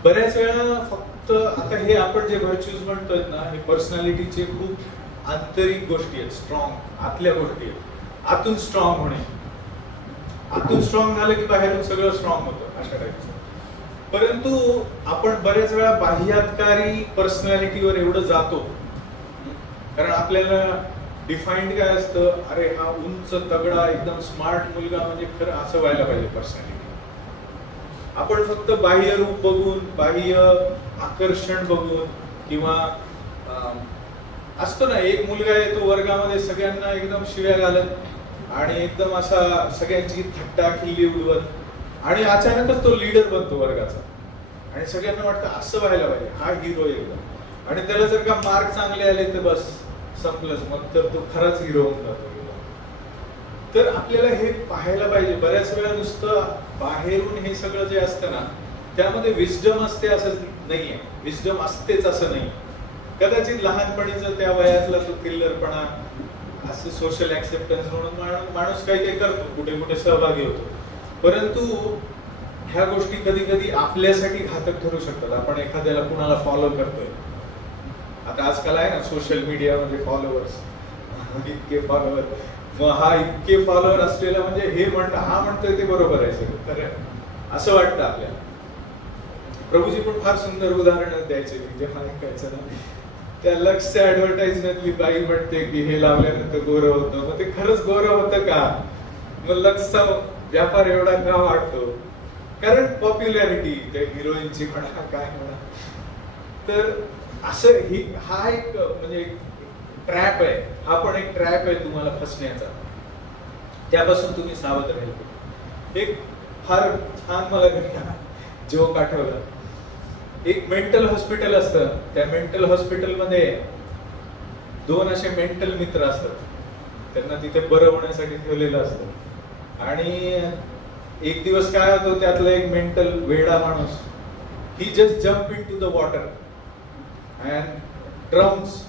बऱ्याच वेळा फक्त आता हे आपण जे व्हर्च्यूज म्हणतोय ना, हे पर्सनॅलिटीचे खूप आंतरिक गोष्टी आहेत, स्ट्रॉंग आतल्या गोष्टी आहेत. आतून स्ट्रॉंग होणे, आतून स्ट्रॉंग झालं की बाहेरून सगळं स्ट्रॉंग होतं, अशा टाईपचं. परंतु आपण बऱ्याच वेळा बाह्यातकारी पर्सनॅलिटीवर एवढं जातो कारण आपल्याला डिफाईन्ड काय असतं, अरे हा उंच तगडा एकदम स्मार्ट मुलगा म्हणजे खरं असं व्हायला पाहिजे पर्सनॅलिटी. आपण फक्त बाह्य रूप बघून, बाह्य आकर्षण बघून, किंवा असतो ना एक मुलगा येतो वर्गामध्ये सगळ्यांना एकदम शिव्या घालत आणि एकदम असा सगळ्यांची थट्टा खिल्ली उडवत, आणि अचानकच तो लीडर बनतो वर्गाचा आणि सगळ्यांना वाटतं असं व्हायला पाहिजे, हा हिरो एकदम. आणि त्याला जर का मार्क चांगले आले तर बस संपलंच, मग तर तो खराच हिरो होऊन जातो. तर आपल्याला हे पाहायला पाहिजे. बऱ्याच वेळा नुसतं बाहेरून हे सगळं जे असतं ना त्यामध्ये विस्डम असते असं नाहीये, विस्डम असतेच असं नाही. कदाचित लहानपणीचं त्या वयातला तो किल्लरपणा, असं सोशल ऍक्सेप्टन्स म्हणून माणूस काही काही करतो, कुठे कुठे सहभागी होतो. परंतु ह्या गोष्टी कधी कधी आपल्यासाठी घातक ठरू शकतात. आपण एखाद्याला कुणाला फॉलो करतोय, आता आजकाल आहे ना सोशल मीडियामध्ये फॉलोअर्स, इतके फॉलोअर, मग हा इतके फॉलोअर असलेला म्हणजे हे हा म्हणतोय ते बरोबर आहे सगळं खरं असं वाटतं आपल्याला. प्रभूजी पण फार सुंदर उदाहरण द्यायचे की जेव्हा ऐकायचं ना, त्या लक्सच्या ऍडव्हर्टाइजमेंटली बाई म्हणते की हे लावल्यानंतर गोरं होतं, मग ते खरंच गोरं होतं का? मग लक्सचा व्यापार एवढा का वाढतो? कारण पॉप्युलॅरिटी त्या हिरोईनची म्हणा काय म्हणा. तर असं हा एक म्हणजे ट्रॅप आहे, हा पण एक ट्रॅप आहे तुम्हाला फसण्याचा. त्यापासून तुम्ही सावध राहिल. एक फार छान मला जोक आठवला. एक मेंटल हॉस्पिटल असतं, त्या मेंटल हॉस्पिटलमध्ये 2 असे मेंटल मित्र असतात, त्यांना तिथे बरं होण्यासाठी ठेवलेलं असतं. आणि एक दिवस काय होतो, त्यातला एक मेंटल वेडा माणूस, he just jump into the water and drowns.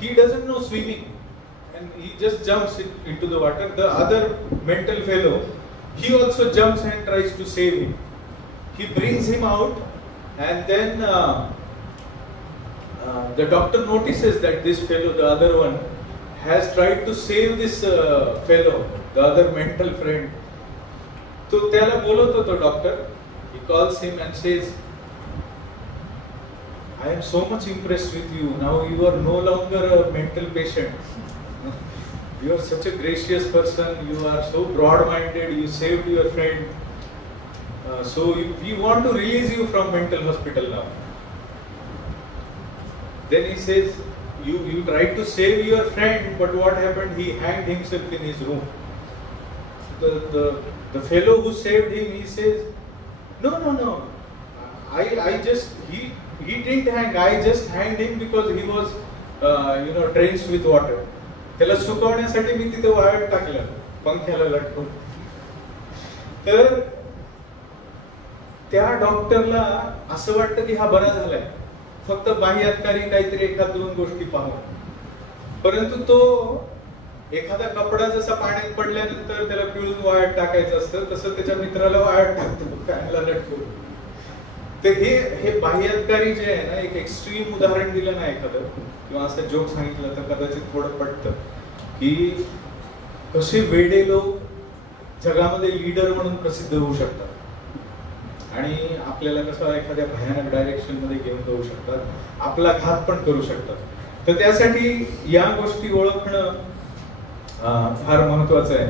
He doesn't know swimming and he just jumps into the water. The other mental fellow, he also jumps and tries to save him. He brings him out, and then the doctor notices that this fellow, the other one, has tried to save this fellow, the other mental friend. So त्याला बोलवतो तो doctor. He calls him and says, I am so much impressed with you. Now you are no longer a mental patient. You are such a gracious person. You are so broad-minded. You saved your friend. So we want to release you from mental hospital now. Then he says, you tried to save your friend, but what happened? He hanged himself in his room. The fellow who saved him, he says, no. He didn't hang. I just hanged him because he was, drenched with water. त्याला सुकवण्यासाठी मी तिथे वाळत टाकलं पंख्याला लटकून. तर त्या डॉक्टरला असं वाटतं की हा बरा झालाय, फक्त बाह्यातकारी काहीतरी 1-2 गोष्टी पाहून. परंतु तो एखादा कपडा जसा पाण्यात पडल्यानंतर त्याला पिळून वाळत टाकायचं असतं, तसं त्याच्या मित्राला वाळत टाकतो पायाला लटकून. ते हे बाह्यातकारी जे आहे ना, एक एक्स्ट्रीम उदाहरण दिलं ना एखादं, किंवा असं जोक सांगितलं तर कदाचित थोडं पटतं की कसे वेडे लोक जगामध्ये लीडर म्हणून प्रसिद्ध होऊ शकतात आणि आपल्याला कसं एखाद्या भयानक डायरेक्शन मध्ये घेऊन जाऊ शकतात, आपला घात पण करू शकतात. तर त्यासाठी या गोष्टी ओळखणं फार महत्वाचं आहे.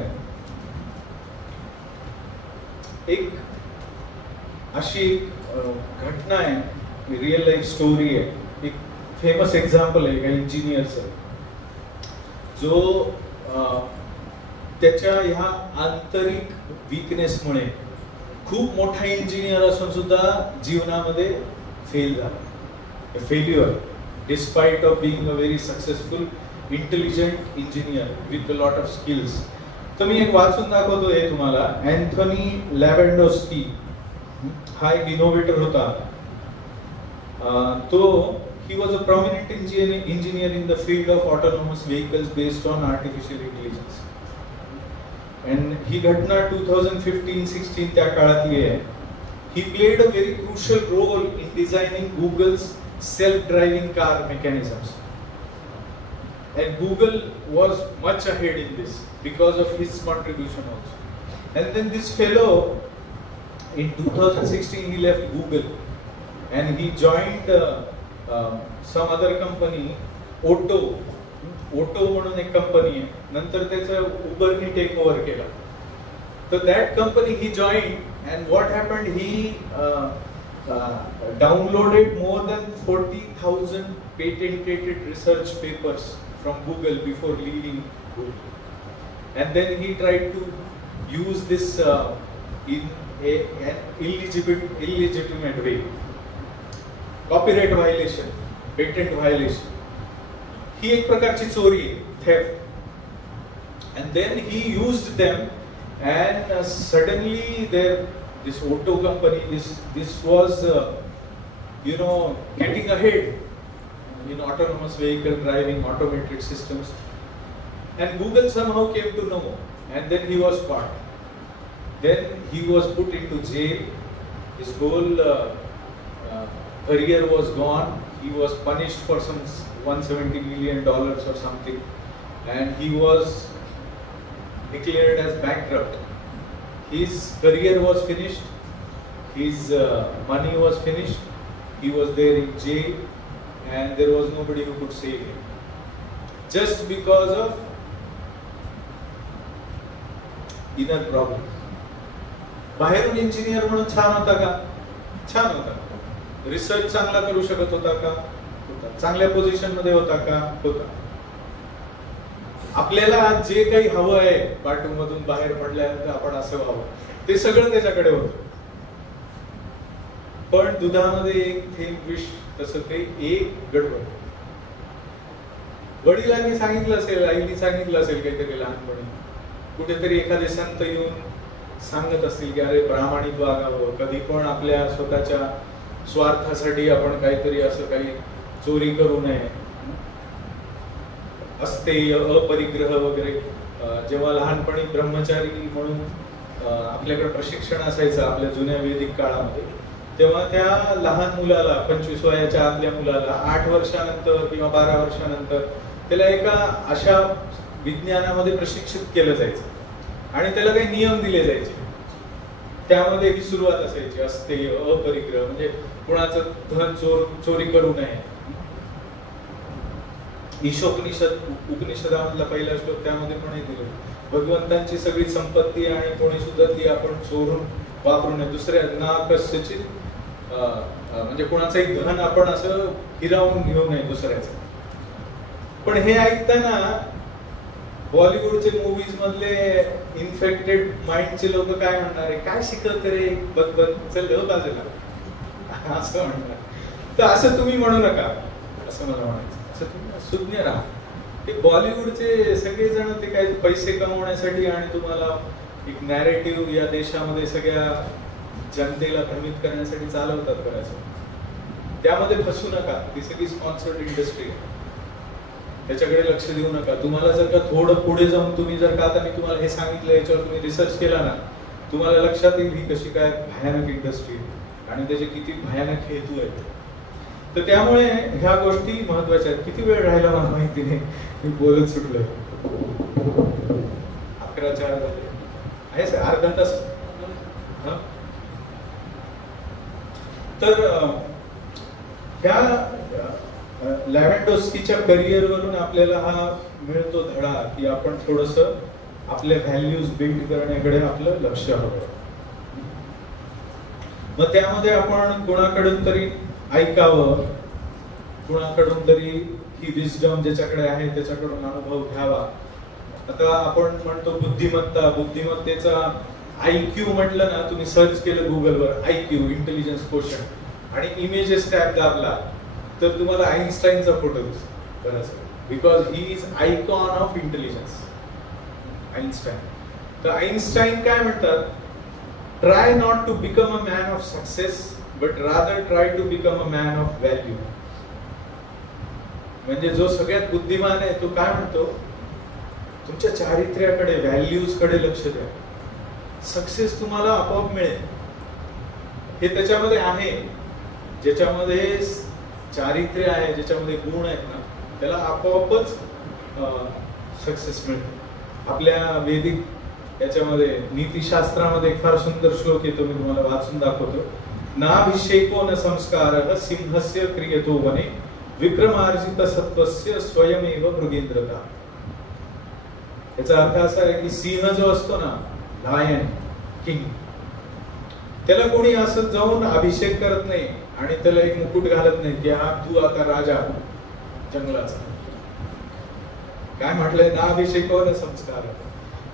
एक अशी घटना आहे, रिअल लाईफ स्टोरी आहे. एक फेमस एक्झाम्पल आहे एका इंजिनियरचं, जो त्याच्या ह्या आंतरिक वीकनेसमुळे खूप मोठा इंजिनियर असून सुद्धा जीवनामध्ये फेल झाला. Failure despite of being a very successful intelligent engineer with a lot of skills. तर मी एक वाचून दाखवतो हे तुम्हाला. अँथोनी लॅव्हेंडोस्की हा एक इनोव्हेटर होता. तो he was a prominent engineer in the field of autonomous vehicles based on artificial intelligence. And ही घटना 2015-16 त्या काळातली आहे. He played a very crucial role in designing Google's self-driving car mechanisms. And Google was much ahead in this because of his contribution also. And then this fellow, in 2016, he left Google and he joined some other company, Otto म्हणून एक company आहे. नंतर त्याचं उबरनी take over केला. तर that company he joined and what happened, he downloaded more than 40,000 patented research papers from Google before leaving Google. And then he tried to use this in an illegitimate way. Copyright violation, patent violation. ही एक प्रकारची चोरी आहे, theft. And then he used them, and suddenly this Otto company, this was getting ahead in autonomous vehicle driving, automated systems. And Google somehow came to know, and then he was caught. Then he was put into jail. His whole career was gone. He was punished for some $170 million or something. and he was declared as bankrupt. His career was finished, his money was finished, he was there in jail, and there was nobody who could save him. Just because of inner problem. बाहेरून engineer म्हणून छान होता का? छान होता. Research चांगला करू शकत होता का? होता. चांगल्या पोझिशन मध्ये होता का? होता. आपल्याला आज जे काही हवं आहे कार्टून मधून बाहेर पडल्यानंतर आपण असं व्हावं, ते सगळं त्याच्याकडे होतं. पण दुधामध्ये एक थेंब विष, तसं ते एक गडबड. वडिलांनी सांगितलं असेल, आईने सांगितलं असेल काहीतरी लहानपणी, कुठेतरी एखादे संत येऊन सांगत असतील की अरे प्रामाणिक वागावं, कधी पण आपल्या स्वतःच्या स्वार्थासाठी आपण काहीतरी असं काही चोरी करू नये, अस्तेय अपरिग्रह वगैरे. जेव्हा लहानपणी ब्रह्मचारी म्हणून आपल्याकडे प्रशिक्षण असायचं आपल्या जुन्या वैदिक काळामध्ये, तेव्हा त्या लहान मुलाला 25 वयाच्या आतल्या मुलाला 8 वर्षानंतर किंवा 12 वर्षानंतर त्याला एका अशा विज्ञानामध्ये प्रशिक्षित केलं जायचं आणि त्याला काही नियम दिले जायचे. त्यामध्ये ही सुरुवात असायची, अस्तेय अपरिग्रह, म्हणजे कोणाचं धन चोरी करू नये. उपनिषदामधला पहिला श्लोक त्यामध्ये पण हे दिलं, भगवंतांची सगळी संपत्ती आणि कोणी सुद्धा ती आपण चोरून वापरू नये. दुसऱ्या ना कशाची म्हणजे कोणाचंही धन आपण असं हिरावून घेऊ नये दुसऱ्याचं. पण हे ऐकताना बॉलिवूडचे मूवीज मधले इन्फेक्टेड माइंडचे लोक काय म्हणणार आहे, काय शिकवत रे बघ बघ चल बाजूला, असं म्हणणार. तर असं तुम्ही म्हणू नका, असं मला म्हणायचं. असं तुम्ही सुज्ञ राहा. ते बॉलिवूडचे सगळेजण ते काही पैसे कमवण्यासाठी आणि तुम्हाला एक नॅरेटिव्ह या देशामध्ये सगळ्या जनतेला भ्रमित करण्यासाठी चालवतात बऱ्याच. त्यामध्ये फसू नका. ती सगळी स्पॉन्सर्ड इंडस्ट्री आहे, त्याच्याकडे लक्ष देऊ नका. तुम्हाला जर का थोडं पुढे जाऊन तुम्ही जर का आता मी तुम्हाला हे सांगितलं याच्यावर तुम्ही रिसर्च केला ना, तुम्हाला लक्षात येईल ही कशी काय भयानक इंडस्ट्री आणि त्याचे किती भयानक हेतू आहेत. तर त्यामुळे ह्या गोष्टी महत्वाच्या आहेत. किती वेळ राहिला मला माहिती नाही, मी बोलत सुटलोय. 11:04 झाले आहे सर, अर्धा तास. तर ह्या लॅव्हेंडोस्कीच्या करिअर वरून आपल्याला हा मिळतो धडा की आपण थोडस आपल्या व्हॅल्यूज बिल्ड करण्याकडे आपलं लक्ष हवं. मग त्यामध्ये आपण कोणाकडून तरी ऐकावं, कोणाकडून तरी ही विजडम ज्याच्याकडे आहे त्याच्याकडून अनुभव घ्यावा. आता आपण म्हणतो बुद्धिमत्ता, बुद्धिमत्तेचा IQ म्हटलं ना, तुम्ही सर्च केलं गुगलवर IQ इंटेलिजन्स क्वोशंट आणि इमेजेस टॅब दाबला तर तुम्हाला आईन्स्टाईनचा फोटो दिसतो बराच, because he is icon of intelligence, Einstein. तर आईन्स्टाईन काय म्हणतात, try not to become a man of success but rather try to become a man of value. म्हणजे जो सगळ्यात बुद्धिमान आहे तो काय म्हणतो, तुमच्या चारित्र्याकडे, व्हॅल्यूज कडे लक्ष द्या, सक्सेस तुम्हाला आपोआप मिळेल. हे त्याच्यामध्ये आहे, ज्याच्यामध्ये चारित्र्य आहे, ज्याच्यामध्ये गुण आहेत ना, त्याला आपोआपच सक्सेस मिळते. आपल्या वैदिक याच्यामध्ये नीतिशास्त्रामध्ये एक फार सुंदर श्लोक येतो, मी तुम्हाला वाचून दाखवतो. नाभिषेको न संस्कारः सिंहस्य क्रियतो वने विक्रमार्जित सत्वस्य स्वयमेव मृगेंद्रता. याचा अर्थ असा आहे की सिंह जो असतो ना, लायन किंग, त्याला कोणी असं जाऊन अभिषेक करत नाही आणि त्याला एक मुकुट घालत नाही की हा तू आता राजा जंगलाचा. काय म्हटलंय, ना अभिषेक न संस्कार.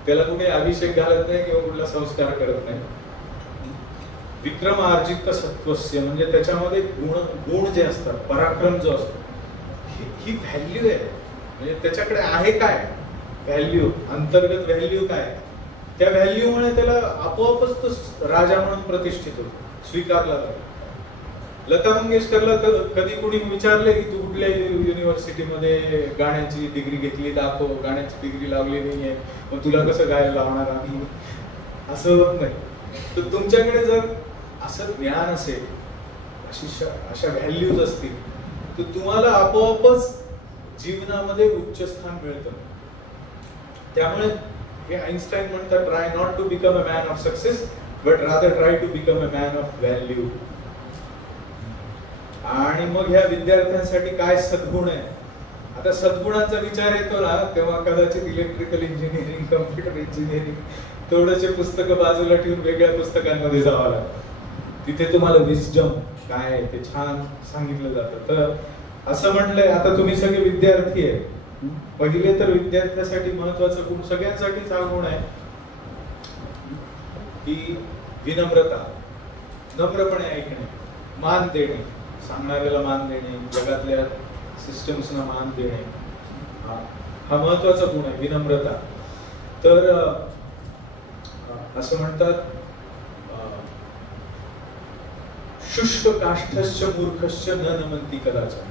त्याला कुठे अभिषेक घालत नाही किंवा कुठला संस्कार करत नाही. विक्रमार्जित सत्वस्य म्हणजे त्याच्यामध्ये गुण जे असतात, पराक्रम जो असतो, ही व्हॅल्यू आहे. म्हणजे त्याच्याकडे आहे काय व्हॅल्यू, अंतर्गत व्हॅल्यू काय, त्या व्हॅल्यूमुळे त्याला आपोआपच तो राजा म्हणून प्रतिष्ठित होतो, स्वीकारला जातो. लता मंगेशकरला कधी कोणी विचारले की तू कुठल्या युनिव्हर्सिटीमध्ये गाण्याची डिग्री घेतली, दाखव, गाण्याची डिग्री लावली नाहीये, मग तुला कसं गायला लावणार आम्ही, असं होत नाही. तर तुमच्याकडे जर असं ज्ञान असेल, अशा व्हॅल्यूज असतील, तर तुम्हाला आपोआपच जीवनामध्ये उच्च स्थान मिळतं. त्यामुळे हे आइन्स्टाईन म्हणतात, try not to become a man of success but rather try to become a man of value. आणि मग ह्या विद्यार्थ्यांसाठी काय सद्गुण आहे? आता सद्गुणाचा विचार येतो ना तेव्हा कदाचित इलेक्ट्रिकल इंजिनिअरिंग, कम्प्युटर इंजिनिअरिंग थोडेसे पुस्तकं बाजूला ठेवून वेगळ्या पुस्तकांमध्ये जावं लागतं. तिथे तुम्हाला विस्डम काय ते छान सांगितलं जातं. तर असं म्हटलंय, आता तुम्ही सगळे विद्यार्थी आहे, पहिले तर विद्यार्थ्यासाठी महत्वाचा गुण, सगळ्यांसाठीच हा गुण आहे की विनम्रता, नम्रपणे ऐकणे, मान देणे, सांगणाऱ्याला मान देणे, जगातल्या सिस्टम्सना मान देणे, हा महत्वाचा गुण आहे, विनम्रता. तर असं म्हणतात, शुष्क काष्ठस्य मूर्खस्य न नमन्ति कदाचन,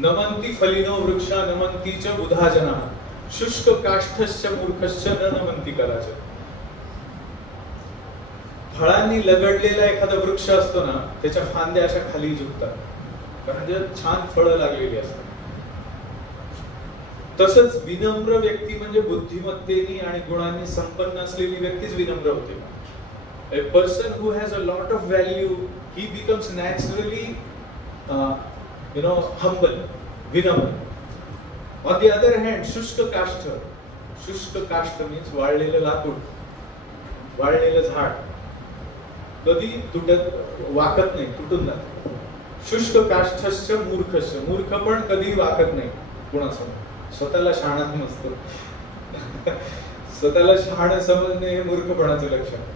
नमन्ति फलिनो वृक्षा नमन्ति च बुधा जना, शुष्क काष्ठस्य मूर्खस्य न नमन्ति कदाचन. फळांनी लगडलेला एखादा वृक्ष असतो ना, त्याच्या फांद्या अशा खाली झुकतात, कारण त्यात छान फळं लागलेली असतात. तसंच विनम्र व्यक्ती म्हणजे बुद्धिमत्तेनी आणि गुणांनी संपन्न असलेली व्यक्तीच विनम्र होते. A person who has a lot of value, he becomes naturally, humble, vinamra. On the other hand, शुष्क काष्ठ means वाळलेलं लाकूड, वाळलेलं झाड कधी वाकत नाही, तुटून जात. शुष्क काष्ठस्य मूर्खस्य, मूर्ख पण कधी वाकत नाही कुणासमोर, स्वतःला शहाणा नसतो. स्वतःला शहाणं समजणे हे मूर्खपणाचं लक्षण.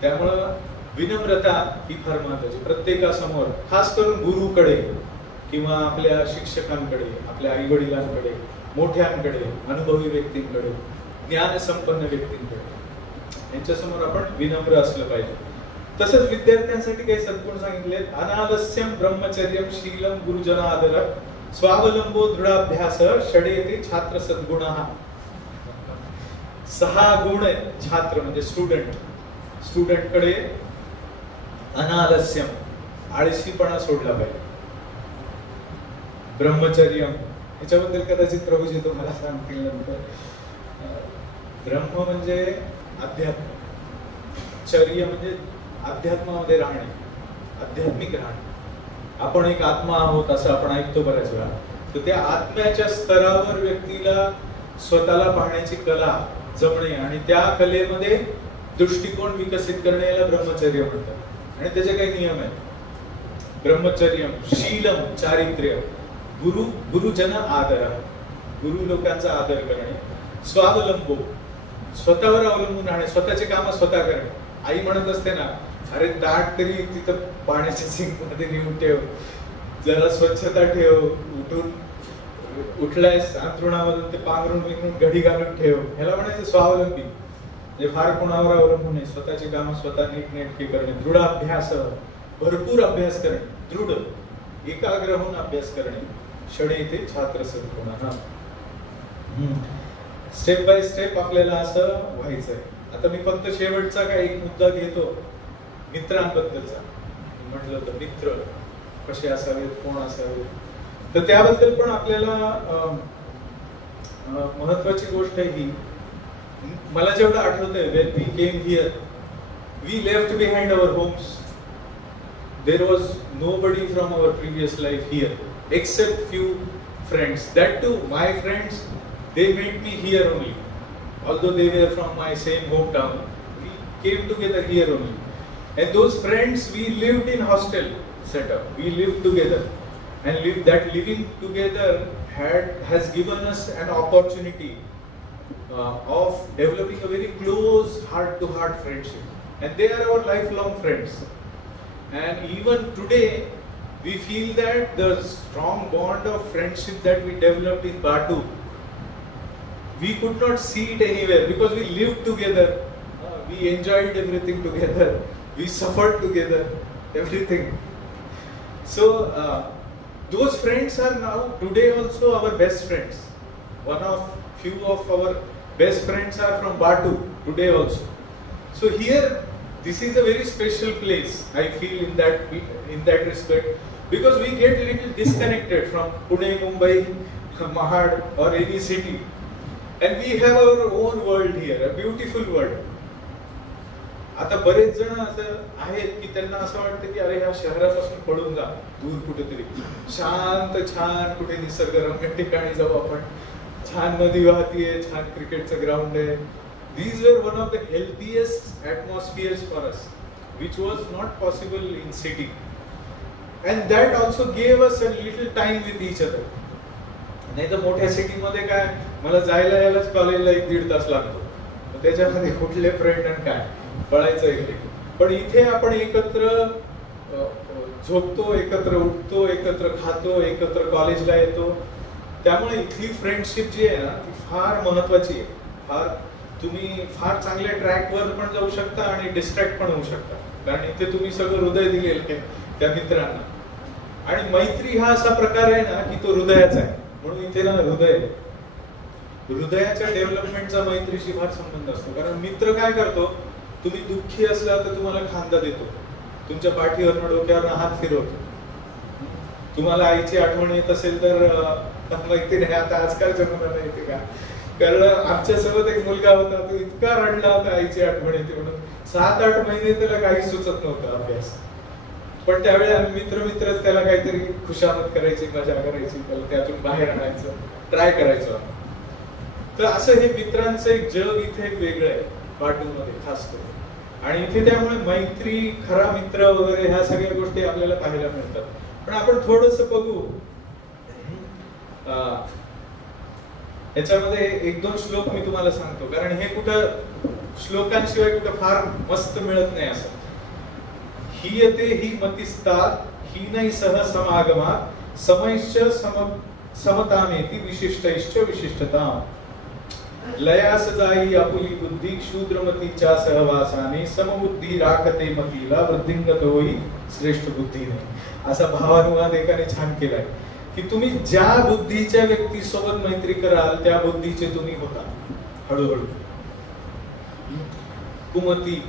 त्यामुळं विनम्रता ही फार महत्वाची. प्रत्येकासमोर, खास करून गुरुकडे किंवा आपल्या शिक्षकांकडे, आपल्या आई वडिलांकडे, मोठ्यांकडे, अनुभवी व्यक्तींकडे, ज्ञानसंपन्न व्यक्तींकडे, यांच्यासमोर आपण विनम्र असलं पाहिजे. तसंच विद्यार्थ्यांसाठी काही सद्गुण सांगितले, अनालस्यम ब्रह्मचर्यम शीलम गुरुजनादर स्वावलंबो दृढाभ्यास षडेति छात्र सद्गुणः. 6 गुण आहेत छात्र म्हणजे स्टुडंटकडे. अनालस्यम, आळशीपणा सोडला पाहिजे. ब्रह्मचर्यम, याच्याबद्दल कदाचित प्रभूजी तुम्हाला सांगतील नंतर. ब्रह्म म्हणजे अध्यात्म, चर्य म्हणजे अध्यात्मामध्ये राहणे, आध्यात्मिक राहणे. आपण एक आत्मा आहोत असं आपण ऐकतो बऱ्याच वेळा. तर त्या आत्म्याच्या स्तरावर व्यक्तीला स्वतःला पाहण्याची कला जमणे आणि त्या कलेमध्ये दृष्टिकोन विकसित करणे, याला ब्रह्मचर्य म्हणतात. आणि त्याचे काही नियम आहेत. ब्रह्मचर्यम, शीलम चारित्र्य, गुरुजन आदर, गुरु लोकांचा आदर करणे. स्वावलंबो, स्वतःवर अवलंबून राहणे, स्वतःचे काम स्वतः करणे. आई म्हणत असते ना, अरे ताट तरी तिथं पाण्याच्या सिंक मध्ये नेऊन ठेव, जरा स्वच्छता ठेव, उठलायस अंथरुणामधून ते पांघरून बिंघरून घडी घालून ठेव. ह्याला म्हणायचं स्वावलंबी. म्हणजे फार कोणावर अवलंबून नाही, स्वतःची कामं स्वतः नीटनेटके करणे. दृढ अभ्यास, भरपूर अभ्यास करणे, दृढ एकाग्र होऊन अभ्यास करणे. षडे इथे छात्र सद्गुणः. स्टेप बाय स्टेप आपल्याला असं व्हायचंय. आता मी फक्त शेवटचा काही एक मुद्दा घेतो, मित्रांबद्दलचा. म्हटलं तर मित्र कसे असावेत, कोण असावेत, तर त्याबद्दल पण आपल्याला महत्वाची गोष्ट आहे ही. मला जेवढं आठवतंय, when we came here, we left behind our homes. There was nobody from our previous life here except few friends. That too, my friends, they met me here only. Although they were from my same hometown, we came together here only. And those friends, we lived in hostel setup. We lived together, and that living together has given us an opportunity of developing a very close heart-to-heart friendship. And they are our lifelong friends. And even today, we feel that the strong bond of friendship that we developed in Batu, we could not see it anywhere because we lived together. We enjoyed everything together. We suffered together, everything. So those friends are now today also our best friends. Few of our best friends are from Batu today also. So here, this is a very special place, I feel, in that respect, because we get a little disconnected from Pune, Mumbai, Mahad or any city. And we have our own world here, a beautiful world. आता बरेच जण असं आहेत की त्यांना असं वाटतं की अरे ह्या शहरापासून पळून जा, दूर कुठेतरी शांत छान कुठे निसर्गरम्य ठिकाणी जाऊ आपण, छान नदी वाहतीये, छान क्रिकेटचं ग्राउंड आहे. These were one of the healthiest atmospheres for us, which was not possible in city. And that also gave us a little time with each other. नाही तर मोठ्या सिटीमध्ये काय, मला जायला यायलाच कॉलेजला 1-1.5 तास लागतो, त्याच्यामध्ये कुठले फ्रेंड आणि काय, पळायचं इकडे. पण इथे आपण एकत्र झोपतो, एकत्र उठतो, एकत्र खातो, एकत्र कॉलेजला येतो. त्यामुळे इथली फ्रेंडशिप जी आहे ना ती फार महत्वाची आहे. फार तुम्ही फार चांगल्या ट्रॅकवर पण जाऊ शकता आणि डिस्ट्रॅक्ट पण होऊ शकता, कारण इथे तुम्ही सगळं हृदय दिलेलं आहे त्या मित्रांना. आणि मैत्री हा असा प्रकार आहे ना की तो हृदयाचा आहे, म्हणून इथे ना हृदयाच्या डेव्हलपमेंटचा मैत्रीशी फार संबंध असतो. कारण मित्र काय करतो, तुम्ही दुःखी असला तर तुम्हाला खांदा देतो, तुमच्या पाठीवर डोक्यावर हात फिरवतो. तुम्हाला आईची आठवण येत असेल तर मैत्री आता आजकालच्या मुलांना येते का, कारण आमच्यासोबत एक मुलगा होता, तो इतका रडला होता आईची आठवण येते म्हणून. 7-8 महिने त्याला काही सुचत नव्हतं अभ्यास, पण त्यावेळी आम्ही मित्रच त्याला काहीतरी खुशामत करायची, मजा करायची, त्याला त्यातून बाहेर आणायचं, ट्राय करायचो. तर असं हे मित्रांचं एक जग इथे एक वेगळं आहे पाटूमध्ये खास करून. आणि इथे त्यामुळे मैत्री, खरा मित्र वगैरे ह्या सगळ्या गोष्टी आपल्याला पाहायला मिळतात. पण आपण थोडस बघू याच्यामध्ये 1-2 श्लोक मी तुम्हाला सांगतो, कारण हे कुठं श्लोकांशिवाय कुठं फार मस्त मिळत नाही. असं हीयते हि मतिस्तात हीनै सह समागमात समैश्च समतामेति विशिष्टैश्च विशिष्टताम्. लयास जाई आपुली बुद्धी शूद्रमतीच्या सहवासाने समबुद्धी राखते मतीला वृद्धिंगत होई श्रेष्ठ बुद्धीने. असा भावानुवाद एकाने छान केलाय की तुम्ही ज्या बुद्धीच्या व्यक्तीसोबत मैत्री कराल त्या बुद्धीचे तुम्ही होता हळूहळू. कुमती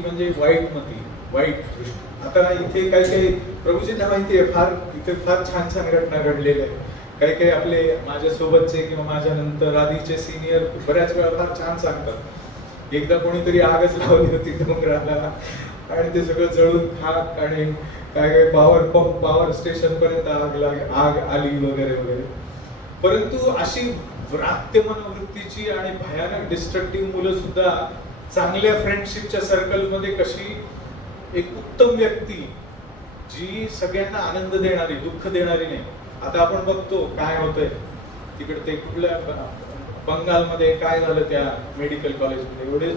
म्हणजे वाईट मती, वाईट दृष्टी. आता इथे काही प्रभूजींना माहिती आहे फार इथे फार छान घटना घडलेल्या आहेत. काही आपले माझ्या सोबतचे किंवा माझ्या नंतर आधीचे सिनियर बऱ्याच वेळा फार छान सांगतात. एकदा कोणीतरी आगच लावली होती डोंगराला आणि ते सगळं जळून खाक आणि काय पॉवर स्टेशन पर्यंत आग आली वगैरे वगैरे. परंतु अशी व्रात्य मनोवृत्तीची आणि भयानक डिस्ट्रक्टिव्ह मुलं सुद्धा चांगल्या फ्रेंडशिपच्या सर्कल मध्ये कशी एक उत्तम व्यक्ती जी सगळ्यांना आनंद देणारी, दुःख देणारी नाही. आता आपण बघतो काय होतंय तिकडे, ते कुठल्या बंगालमध्ये काय झालं त्या मेडिकल कॉलेजमध्ये, एवढे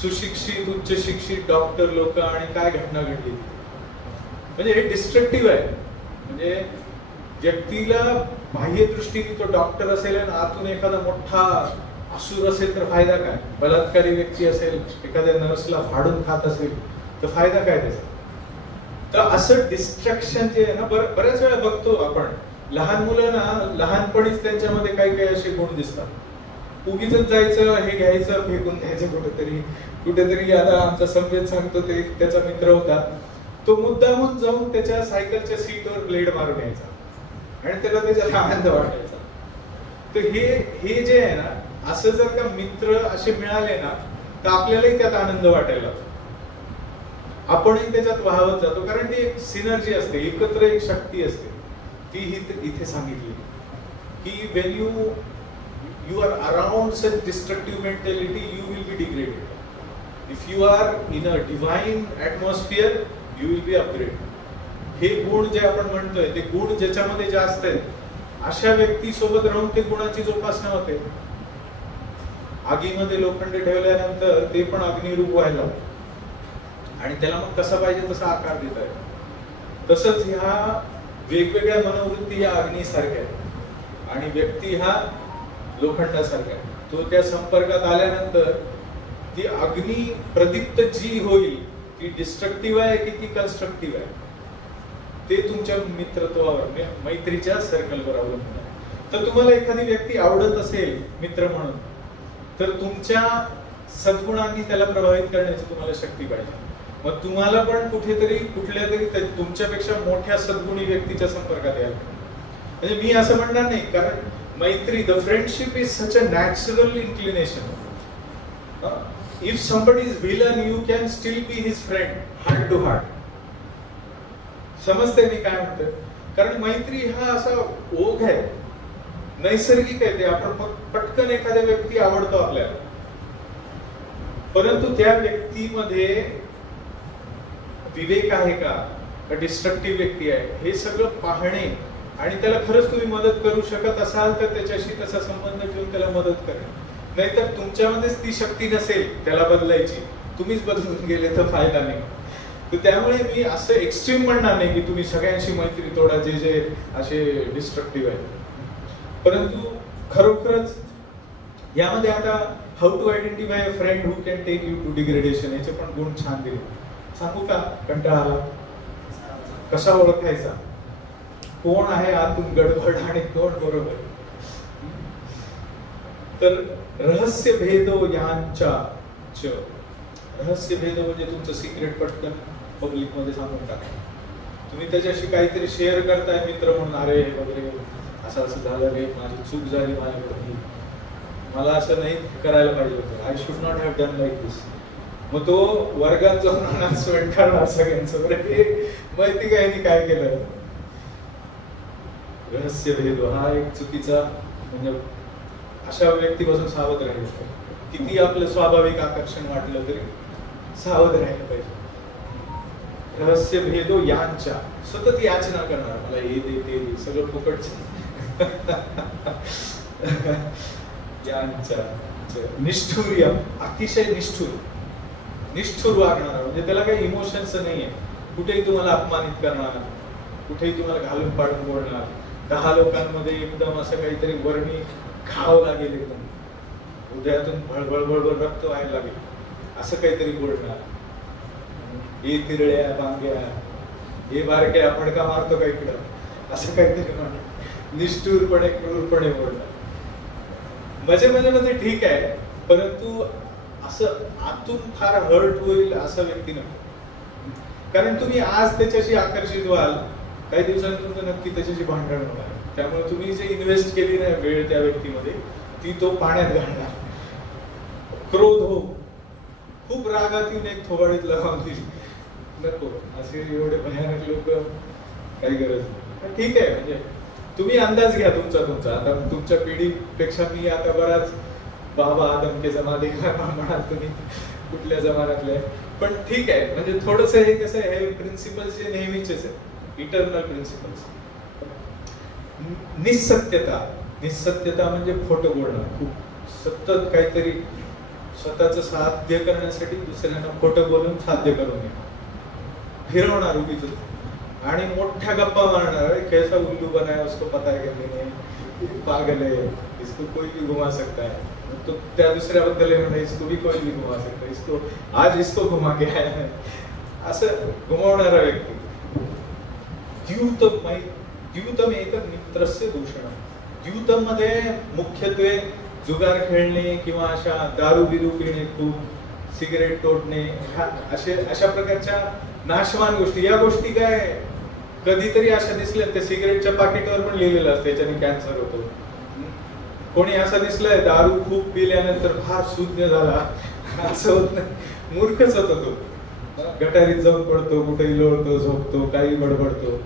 सुशिक्षित उच्च शिक्षित डॉक्टर लोक आणि काय घटना घडली. म्हणजे हे डिस्ट्रक्टिव्ह आहे. म्हणजे व्यक्तीला बाह्य दृष्टीने तो डॉक्टर असेल आणि आतून एखादा मोठा असुर असेल तर फायदा काय, बलात्कारी व्यक्ती असेल, एखाद्या नर्सला फाडून खात असेल तर फायदा काय त्याचा. तर असं डिस्ट्रॅक्शन जे आहे ना बऱ्याच वेळा बघतो आपण. लहान मुलांना लहानपणीच त्यांच्यामध्ये काही असे गुण दिसतात. उगीच जायचं, हे घ्यायचं, फेकून द्यायचं कुठेतरी. आता आमचा संवेद सांगतो, ते त्याचा मित्र होता, तो मुद्दामून जाऊन त्याच्या सायकलच्या सीटवर ब्लेड मारून यायचा आणि त्याला त्याच्यात आनंद वाटायचा. तर हे जे आहे ना, असं जर का मित्र असे मिळाले ना तर आपल्यालाही त्यात आनंद वाटायला लागतो, आपणही त्याच्यात वाहवत जातो. कारण ती एक सिनर्जी असते, एकत्र एक शक्ती असते. ती इथे सांगितली की when you are around such destructive mentality, you will be degraded. If you are in a divine atmosphere, you will be upgraded. हे गुण जे आपण म्हणतोय ते गुण ज्याच्यामध्ये जास्त आहेत, अशा व्यक्ती सोबत राहून ते गुणाची जोपासना होते. आगीमध्ये लोखंड ठेवल्यानंतर ते पण अग्निरूप व्हायला आणि त्याला मग कसा पाहिजे तसा आकार देता येतो. तसंच ह्या वेगवेगळ्या मनोवृत्ती या अग्नीसारख्या आहेत आणि व्यक्ती हा लोखंडासारखा आहे. तो त्या संपर्कात आल्यानंतर ती अग्नी प्रदीप्त जी होईल ती डिस्ट्रक्टिव्ह आहे की ती कन्स्ट्रक्टिव्ह आहे ते तुमच्या मित्रत्वावर, मैत्रीच्या सर्कलवर अवलंबून आहे. तर तुम्हाला एखादी व्यक्ती आवडत असेल मित्र म्हणून तर तुमच्या सद्गुणांनी त्याला प्रभावित करण्याची तुम्हाला शक्ती पाहिजे. मग तुम्हाला पण कुठेतरी कुठल्या तरी तुमच्यापेक्षा मोठ्या सद्गुणी व्यक्तीच्या संपर्कात यायला. म्हणजे मी असं म्हणणार नाही, कारण Maitri, the friendship is such a natural inclination. If somebody is villain, you can still be his friend, heart to heart. समजते मी काय म्हणतोय? कारण मैत्री हा असा ओघ आहे, नैसर्गिक आहे. ते आपण पटकन एखाद्या व्यक्ती आवडतो आपल्याला, परंतु त्या व्यक्तीमध्ये विवेक आहे का डिस्ट्रक्टिव्ह व्यक्ती आहे हे सगळं पाहणे, आणि त्याला खरंच तुम्ही मदत करू शकत असाल तर त्याच्याशी तसा संबंध ठेवून त्याला मदत करणे. नाहीतर तुमच्यामध्येच ती शक्ती नसेल त्याला बदलायची, तुम्हीच बदलून गेले तर फायदा नाही. तर त्यामुळे मी असं एक्स्ट्रीम म्हणणार नाही की तुम्ही सगळ्यांशी मैत्री तोडा जे जे असे डिस्ट्रक्टिव्ह आहेत, परंतु खरोखरच यामध्ये आता how to identify a friend who can take you to degradation याचे पण गुण छान दिले. सांगू का? कंटाळा आला. कसा ओळखायचा? कोण आहे आतून गडबड आणि कोण बरोबर? तर रहस्य भेदो यांच्या च. रहस्य भेद म्हणजे तुमचं सिक्रेट पटकन पब्लिक मध्ये सांगून टाका. तुम्ही त्याच्याशी काहीतरी शेअर करताय मित्र म्हणून, अरे वगैरे असं असं झालं रे, माझी चूक झाली माझ्याकडे, मला असं नाही करायला पाहिजे होतं, I should not have done like this. मग तो वर्गात जाऊन अनाउन्समेंट करणार सगळ्यांसमोर, माहिती काय काय केलं. रहस्य भेद हा एक चुकीचा, म्हणजे अशा व्यक्तीपासून सावध राहिलं पाहिजे. किती आपलं स्वाभाविक आकर्षण वाटलं तरी सावध राहिलं पाहिजे. रहस्य भेदो यांच्या, सतत याचना करणार, मला हे दे ते दे, सगळं फुकटचं. यांच्या निष्ठुर, अतिशय निष्ठुर वागणार, म्हणजे त्याला काही इमोशन्स नाहीये. कुठेही तुम्हाला अपमानित करणार, कुठेही तुम्हाला घालून पाडून बोलणार, 10 लोकांमध्ये एकदम असं काहीतरी वर्णी खावं लागेल, एकदम हृदयातून भळभळ रक्त व्हायला लागेल असं काहीतरी बोलणार. हे तिरड्या बांग्या, हे बारक्या फडका मारतो का इकडं, असं काहीतरी म्हणणार. निष्ठुरपणे क्रूरपणे बोलणार. म्हणजे ठीक आहे, परंतु असं आतून फार हर्ट होईल असा व्यक्ती नको. कारण तुम्ही आज त्याच्याशी आकर्षित व्हाल, काही दिवसांनी तुमचं नक्की त्याच्याशी भांडण होणार. त्यामुळे तुम्ही जे इन्व्हेस्ट केली नाही वेळ त्या व्यक्तीमध्ये, ती तो पाण्यात घालणार. क्रोध हो, खूप रागात येऊन एक थोबाडीत लावून दिली, नको. असे एवढे भयानक लोक काही गरज नाही. ठीक आहे, म्हणजे तुम्ही अंदाज घ्या तुमचा. आता तुमच्या पिढीपेक्षा मी आता बराच बाबा आदम के जमाने म्हणाल तुम्ही, कुठल्या जमान्यातले, पण ठीक आहे. म्हणजे थोडस हे कसं आहे, हे प्रिन्सिपल्स जे नेहमीचेच आहेत, इटर्नल प्रिन्सिपल्स. निसत्यता म्हणजे खोटं बोलणं, खूप सतत काहीतरी स्वतःच साध्य करण्यासाठी दुसऱ्यांना खोटं बोलून साध्य करून नये. फिरवणार उगीच आणि मोठ्या गप्पा मारणार, कैसा उल्लू बनाया उसको पता है कि नहीं, पागल है, इसको कोई भी घुमा सकता है. तो त्या दुसऱ्याबद्दल म्हणजे इसको भी कोई भी घुमा सकता है, इसको आज इसको घुमा के आया है, असं घुमावणारा व्यक्ती. द्यूतम एक मित्रस्य दूषण. द्यूतम मध्ये मुख्यत्वे जुगार खेळणे किंवा अशा दारू बिरू पिणे, खूप सिगरेट तोडणे, अशा प्रकारच्या नाशवान गोष्टी. या गोष्टी काय कधीतरी अशा दिसल्या, त्या सिगरेटच्या पाकिटवर पण लिहिलेलं असतं याच्याने कॅन्सर होतो. कोणी असं दिसलंय दारू खूप पिल्यानंतर फार शून्य झाला, असं होत नाही, मूर्खच होतो तो. गटारीत जाऊन पडतो, कुठेही लोळतो, झोपतो, काही बडबडतो.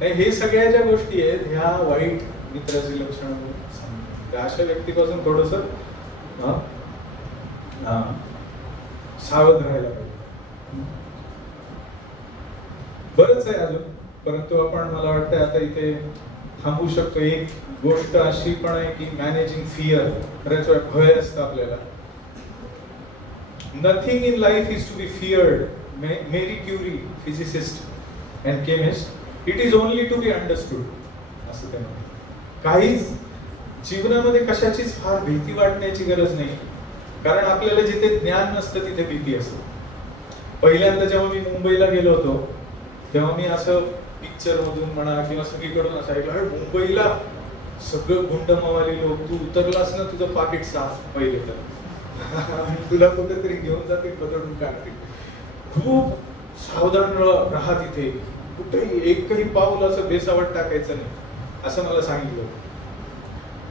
नाही, हे सगळ्या ज्या गोष्टी आहेत ह्या वाईट मित्राची लक्षणं. अशा व्यक्तीपासून थोडस सावध राहायला पाहिजे. बरंच आहे अजून, परंतु आपण मला वाटतं आता इथे थांबू शकतो. एक गोष्ट अशी पण आहे की मॅनेजिंग फिअर. बऱ्याच वेळा भय असतं आपल्याला. Nothing in life is to be feared. Marie Curie, physicist and chemist, it is only to be understood. असं त्यांना काहीच जीवनामध्ये कशाचीच फार भीती वाटण्याची गरज नाही, कारण आपल्याला जिथे ज्ञान नसतं तिथे भीती असते. पहिल्यांदा जेव्हा मी मुंबईला गेलो होतो तेव्हा मी असं पिक्चर मधून म्हणा किंवा सगळीकडून असं ऐकलं, मुंबईला सगळं गुंडमावाली लोक, तू उतरलास ना तुझं पाकिट साफ पहिले तर तुला कुठेतरी घेऊन जाते, बदलून काढते. खूप सावधान राहा तिथे, कुठेही एकही पाऊल असं बेसावट टाकायचं नाही, असं मला सांगितलं.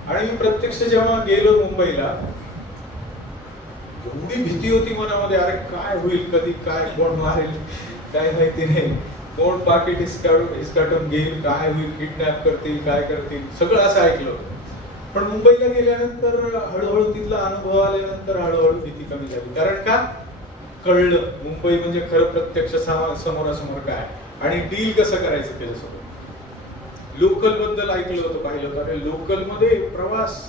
आणि मी प्रत्यक्ष जेव्हा गेलो मुंबईला, एवढी भीती होती मनामध्ये, अरे काय होईल, कधी काय कोण मारेल काय माहिती नाही, कोण पाकिट इसकाटून घेईल, काय होईल, किडनॅप करतील, काय करतील, सगळं असं ऐकलं. पण मुंबईला गेल्यानंतर हळूहळू तिथला अनुभव आल्यानंतर हळूहळू भीती कमी झाली. कारण का, कळलं मुंबई म्हणजे खरं प्रत्यक्ष समोरासमोर काय आणि डील कसं करायचं त्याच्यासोबत. लोकल बद्दल ऐकलं होतं, पाहिलं होतं, अरे लोकल मध्ये प्रवास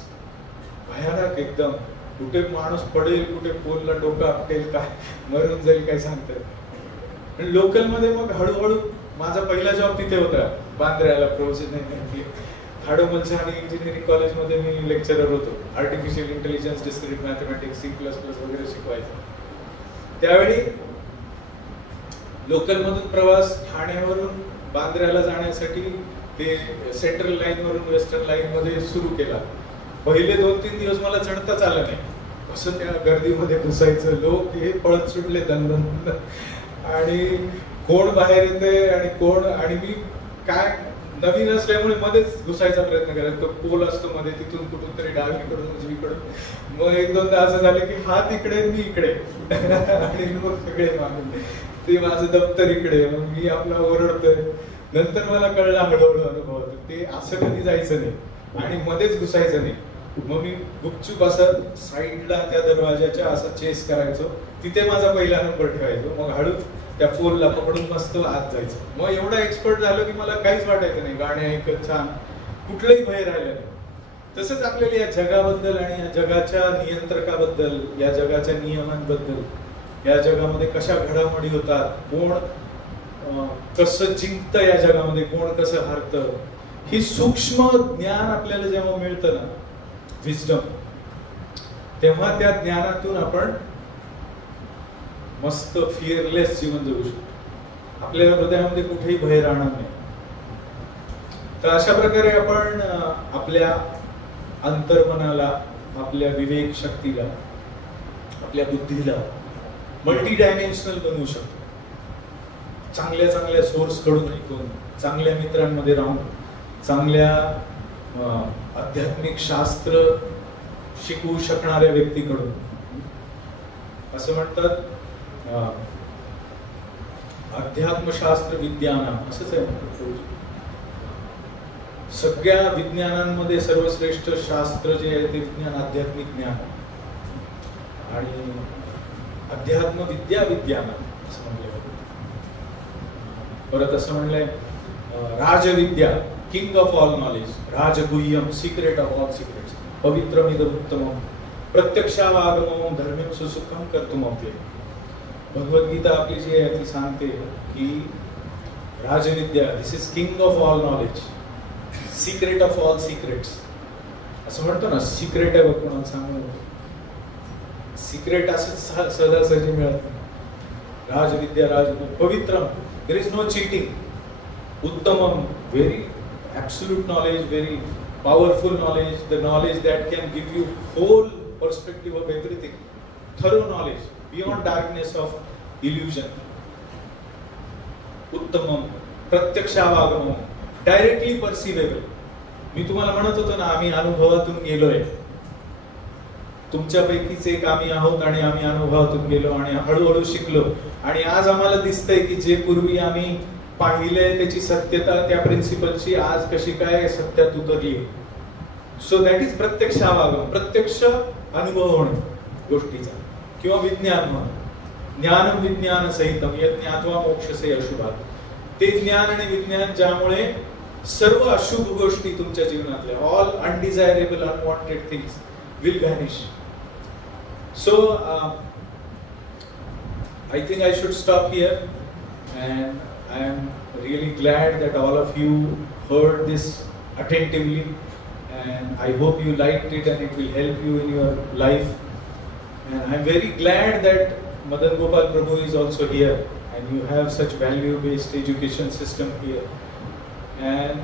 भयानक एकदम, कुठे माणूस पडेल, कुठे पोलला डोकं आपटेल, काय मरून जाईल काय सांगतात. लोकल मध्ये मग हळूहळू माझा पहिला जॉब तिथे होता बांद्र्याला, प्रोफेशनल खाडोमलच्या आणि इंजिनिअरिंग कॉलेजमध्ये मी लेक्चरर होतो. Artificial intelligence, discrete mathematics, C++ वगैरे शिकवायचं. त्यावेळी लोकल मधून प्रवास ठाण्यावरून बांद्र्याला जाण्यासाठी ते सेंट्रल लाईन वरून वेस्टर्न लाईन मध्ये सुरू केला. पहिले 2-3 दिवस मला चढताच आलं नाही, कसं त्या गर्दीमध्ये घुसायचं, लोक हे पळत सुटले दंदन, आणि कोण बाहेर येते आणि कोण, आणि मी काय नवीन असल्यामुळे मध्येच घुसायचा प्रयत्न करायचा. तो पोल असतो मध्ये, तिथून कुठून तरी डावीकडून उजवीकडून, मग 1-2दा असं झालं की हात इकडे मी इकडे आणि मग सगळे मागून ते माझं दप्तर इकडे, मग मी आपला ओरडतोय. नंतर मला कळलं हळूहळू अनुभव ते असं कधी जायचं नाही आणि मध्येच घुसायचं नाही. मग मी गुपचूप असं साईडला त्या दरवाजाच्या असं चेस करायचो, तिथे माझा पहिला नंबर ठेवायचो, मग हळूच त्या पोलला पकडून मस्त आत जायचं. मग एवढा एक्सपर्ट झालो की मला काहीच वाटायचं नाही, गाणे ऐकत छान, कुठलंही भय राहिलं नाही. तसंच आपल्याला या जगाबद्दल आणि या जगाच्या नियंत्रकाबद्दल, या जगाच्या नियमांबद्दल, या जगामध्ये कशा घडामोडी होतात, कोण कसं जिंकतं या जगामध्ये, कोण कसं हारतं, ही सूक्ष्म ज्ञान आपल्याला जेव्हा मिळतं ना, विजडम, तेव्हा त्या ज्ञानातून आपण मस्त फिअरलेस जीवन जगू शकतो. आपल्या हृदयामध्ये कुठेही भय राहणार नाही. तर अशा प्रकारे आपण आपल्या अंतर्मनाला, आपल्या विवेक शक्तीला, आपल्या बुद्धीला मल्टी डायमेन्शनल बनवू शकतो. चांगल्या चांगल्या सोर्स कडून ऐकून, चांगल्या मित्रांमध्ये राहून, चांगल्या आध्यात्मिक शास्त्र शिकवू शकणाऱ्या व्यक्तीकडून. असं म्हणतात अध्यात्मशास्त्र विज्ञान, असंच आहे. सगळ्या विज्ञानांमध्ये सर्वश्रेष्ठ शास्त्र जे आहे ते विज्ञान, आध्यात्मिक ज्ञान, आणि अध्यात्म विद्या विज्ञान असं म्हणलं. परत असं म्हणलंय राजविद्या, किंग ऑफ ऑल नॉलेज, राजगुह्यम, सिक्रेट ऑफ ऑल सिक्रेट्स, पवित्रमिदं उत्तमं, प्रत्यक्षावागमं धर्म्यं सुसुखं कर्तुम् अव्ययम्. भगवद्गीता आपली जी आहे ती सांगते की राजविद्या, this is king of all knowledge, secret of all secrets. असं म्हणतो ना, सिक्रेट आहे बघ कोणाला सांगू, सिक्रेट असं सहजासहजी मिळत नाही. राजविद्या, पवित्रम, देयर इज नो चीटिंग, उत्तमम, very absolute knowledge, very powerful knowledge, the knowledge that can give you whole perspective of everything, thorough knowledge beyond darkness of illusion. उत्तमम, प्रत्यक्षावागमम, डायरेक्टली परसिवेबल. मी तुम्हाला म्हणत होतो ना, आम्ही अनुभवातून गेलोय, तुमच्यापैकीच एक आम्ही आहोत आणि आम्ही अनुभवातून गेलो आणि हळूहळू शिकलो, आणि आज आम्हाला दिसतंय की जे पूर्वी आम्ही पाहिलंय त्याची सत्यता, त्या प्रिन्सिपलची आज कशी काय सत्यात उतरली. सो दॅट इज प्रत्यक्षावागम, प्रत्यक्ष अनुभव होणे गोष्टीचा, किंवा विज्ञान म्हणून. ज्ञान विज्ञान सहितम यज्ञात्वा मोक्षसे अशुभात. ते ज्ञान आणि विज्ञान ज्यामुळे सर्व अशुभ गोष्टी तुमच्या जीवनातल्या, all undesirable unwanted things will vanish. So I think I should stop here, and I am really glad that all of you heard this attentively, and I hope you liked it and it will help you in your life. And I am very glad that Madan Gopal Prabhu is also here, and you have such value-based education system here. And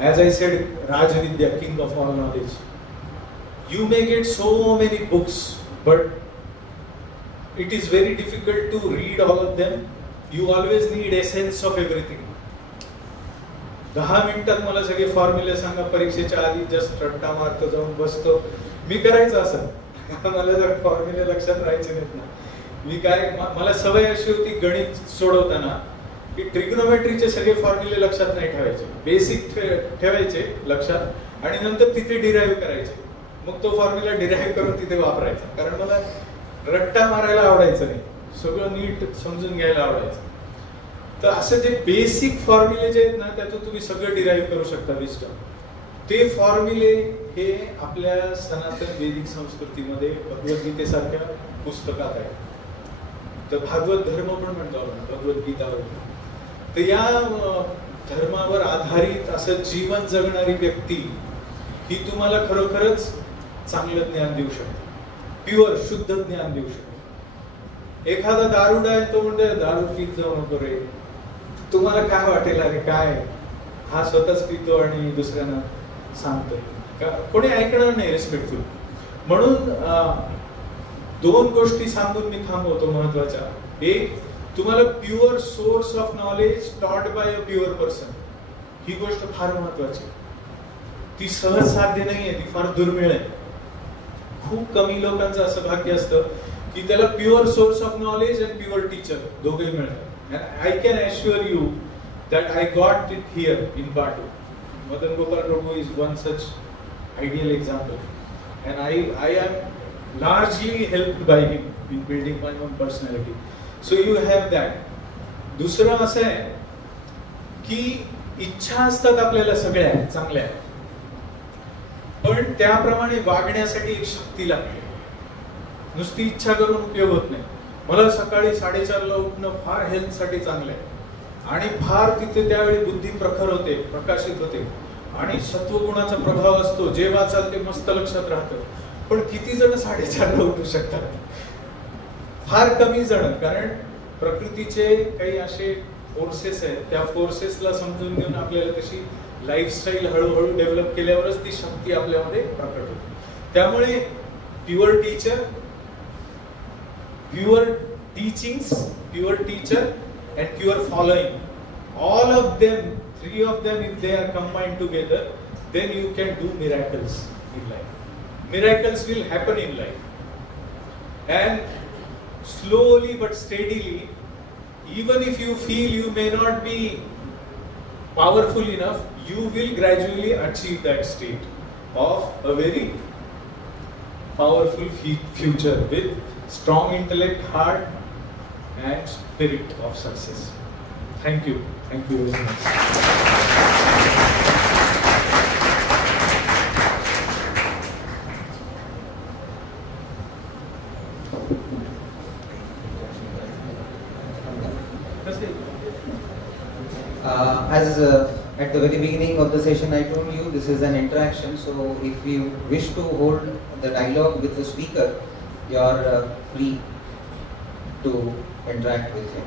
as I said, Rajavidya, king of all knowledge. You may get so many books, but it is very difficult to read all of them. You always need essence of everything. 10 मिनिटात मला सगळे फॉर्म्युले सांगा परीक्षेच्या आधी, just रट्टा मारतो, जाऊन बसतो. मी करायचं असं. मला जर फॉर्म्युले लक्षात राहायचे नाहीत ना, मी काय, मला सवय अशी होती गणित सोडवताना की ट्रिग्नोमेट्रीचे सगळे फॉर्म्युले लक्षात नाही ठेवायचे, बेसिक ठेवायचे लक्षात आणि नंतर तिथे डिराईव्ह करायचे. मग तो फॉर्म्युला डिराईव्ह करून तिथे वापरायचा, कारण मला रट्टा मारायला आवडायचं नाही, सगळं नीट समजून घ्यायला आवडायचं. तर असं जे बेसिक फॉर्म्युले जे आहेत ना, त्यातून तुम्ही सगळं डिराईव्ह करू शकता विस्डम. ते फॉर्म्युले हे आपल्या सनातन वैदिक संस्कृतीमध्ये भगवद्गीतेसारख्या पुस्तकात आहे. तर भागवत धर्म पण म्हणतो आपण, भगवद्गीता. तर या धर्मावर आधारित असं जीवन जगणारी व्यक्ती ही तुम्हाला खरोखरच चांगलं ज्ञान देऊ शकते, प्युअर शुद्ध ज्ञान देऊ शकते. एखादा दारुडा आहे, तो म्हणतो दारू पीत जाऊ नको रे. तुम्हाला काय वाटेल, अरे काय हा स्वतःच पितो आणि दुसऱ्यांना सांगतोय, कोणी ऐकणार नाही रिस्पेक्टफुल. म्हणून 2 गोष्टी सांगून मी थांबवतो महत्वाच्या. एक, तुम्हाला pure source of knowledge taught by a pure person, ही गोष्ट फार महत्वाची. ती सहज साध्य नाहीये, ती फार दुर्मिळ आहे. खूप कमी लोकांचं असं भाग्य असतं की त्याला pure source of knowledge and pure teacher दोघे मिळतात. And I can assure you that I got it here in Patu. Madan Gopal Prabhu is one such ideal example, and I am largely helped by him in building my own personality. So you have that. दुसरं असं आहे की इच्छा असतात आपल्याला सगळ्या चांगल्या, पण त्याप्रमाणे वागण्यासाठी एक शक्ती लागते. नुसती इच्छा करून उपयोग होत नाही. मला सकाळी 4:30ला उठणं फार हेल्थसाठी चांगलं आहे आणि फार तिथे त्यावेळी बुद्धी प्रखर होते, प्रकाशित होते आणि सत्वगुणाचा प्रभाव असतो. जे वाचाल ते मस्त लक्षात राहतं. पण किती जण 4:30ला उठू शकतात? फार कमी जण. कारण प्रकृतीचे काही असे फोर्सेस आहेत, त्या फोर्सेसला समजून घेऊन आपल्याला तशी लाईफस्टाईल हळूहळू डेव्हलप केल्यावरच ती शक्ती आपल्यामध्ये प्रकट होते. त्यामुळे pure teacher, pure teachings, pure teacher and pure following, all of them, 3 of them, if they are combined together, then you can do miracles in life. Miracles will happen in life, and slowly but steadily, even if you feel you may not be powerful enough, you will gradually achieve that state of a very powerful future with strong intellect, heart, and spirit of success. Thank you. Thank you very much. As at the very beginning of the session I told you, this is an interaction, so if you wish to hold the dialogue with the speaker, you are free to interact with him.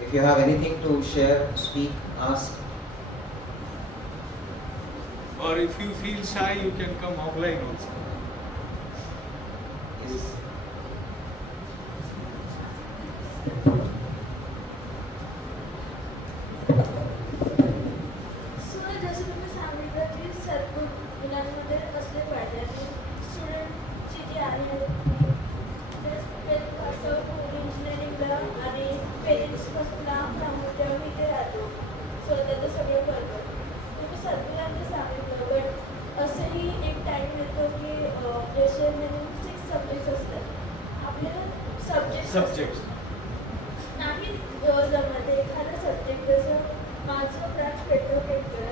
If you have anything to share, speak, ask. Or if you feel shy, you can come offline also. Yes. Subjects. नाही जमत एखादा subject, जसं माझं branch petrochemical,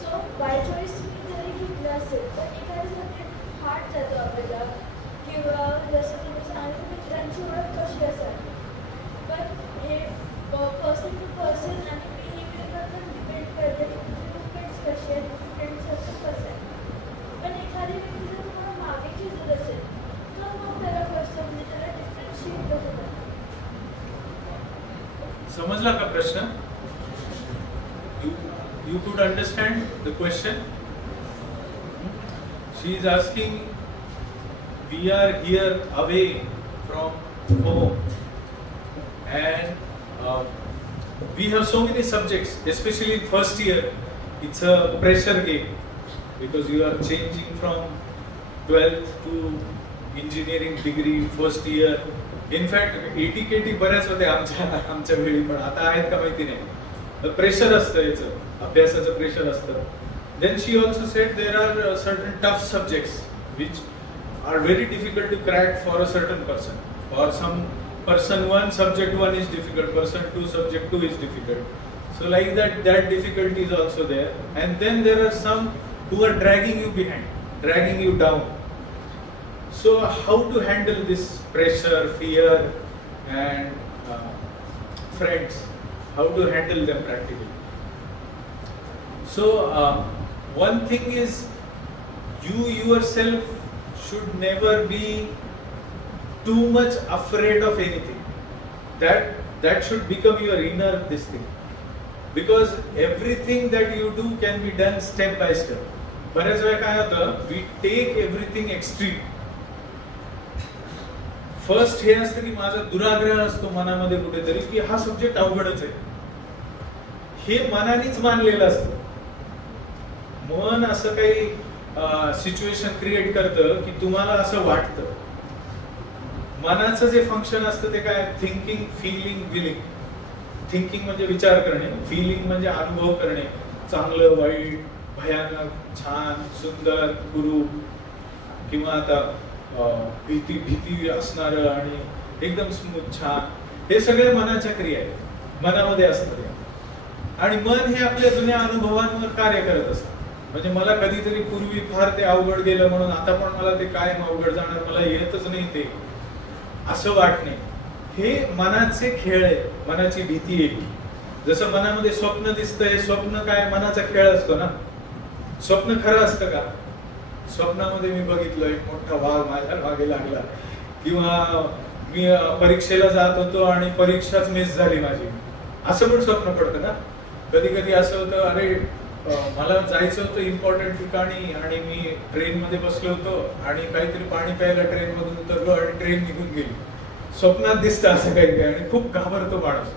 so by choice मी जरी घेतलं असेल तर एखादा सब्जेक्ट हार्ड जातो आपल्याला, किंवा जसं तुम्ही सांगितलं मित्रांची ओळख कशी असावी, पण हे पर्सन टू पर्सन आणि बिहेवियरवर पण डिपेंड करते की तुमचे मुवमेंट्स कसे आहेत, फ्रेंड्स असं कसं आहे. पण एखादी व्यक्ती जर तुम्हाला मागे खेचत असेल तर मग त्याला कसं, म्हणजे त्याला डिफरन्शिएट कसं करतात. समजला का प्रश्न? You could understand the question? She is asking, we are here away from home and we have so many subjects, especially in first year. It's a pressure game because you are changing from 12th to engineering degree first year. In fact, ATKT बऱ्याच होते आमच्या वेळी, पण आता आहेत का माहिती नाही. प्रेशर असतं याचं, अभ्यासाचं प्रेशर असतं. Then she also said there are certain tough subjects which are very difficult to crack for a certain person. For some person, one subject 1 is difficult, person 2 subject 2 is difficult. So like that difficulty is also there. And then there are some who are dragging you behind, dragging you down. So how to handle this pressure, fear, and friends? How to handle them practically? So one thing is, you yourself should never be too much afraid of anything. That should become your inner this thing. Because everything that you do can be done step by step. बऱ्याच वेळा काय होतं, we take everything extreme. First हे असतं की माझा दुराग्रह असतो मनामध्ये कुठेतरी की हा सब्जेक्ट अवघडच आहे, हे मनानेच मानलेलं असतं. मन असं काही सिच्युएशन क्रिएट करतं की तुम्हाला असं वाटतं. मनाचं जे फंक्शन असतं ते काय, थिंकिंग, फिलिंग, विलिंग. थिंकिंग म्हणजे विचार करणे, फिलिंग म्हणजे अनुभव करणे, चांगलं, वाईट, भयानक, छान, सुंदर, कुरूप, किंवा आता भीती असणार आणि एकदम स्मूथ, छान. हे सगळे मनाच्या क्रिया आहेत, मनामध्ये असतात. आणि मन हे आपल्या जुन्या अनुभवांवर कार्य करत असतं. म्हणजे मला कधीतरी पूर्वी फार ते अवघड गेलं म्हणून आता पण मला ते कायम अवघड जाणार, मला येतच नाही ते, असं वाटणे, हे मनाचे खेळ आहेत, मनाची भीती आहे. जसं मनामध्ये स्वप्न दिसतंय, स्वप्न काय मनाचा खेळ असतो ना. स्वप्न खरं असतं का? स्वप्नामध्ये मी बघितलं एक मोठा वाघ माझ्या मागे लागला, किंवा मी परीक्षेला जात होतो आणि परीक्षाच मिस झाली माझी, असं पण स्वप्न पडतं ना. कधी कधी असं होतं, अरे मला जायचं होतं इम्पॉर्टंट ठिकाणी आणि मी ट्रेन मध्ये बसलो होतो आणि काहीतरी पाणी प्यायला ट्रेन मधून उतरलो आणि ट्रेन निघून गेली. स्वप्नात दिसतं असं काही, आणि खूप घाबरतो माणूस.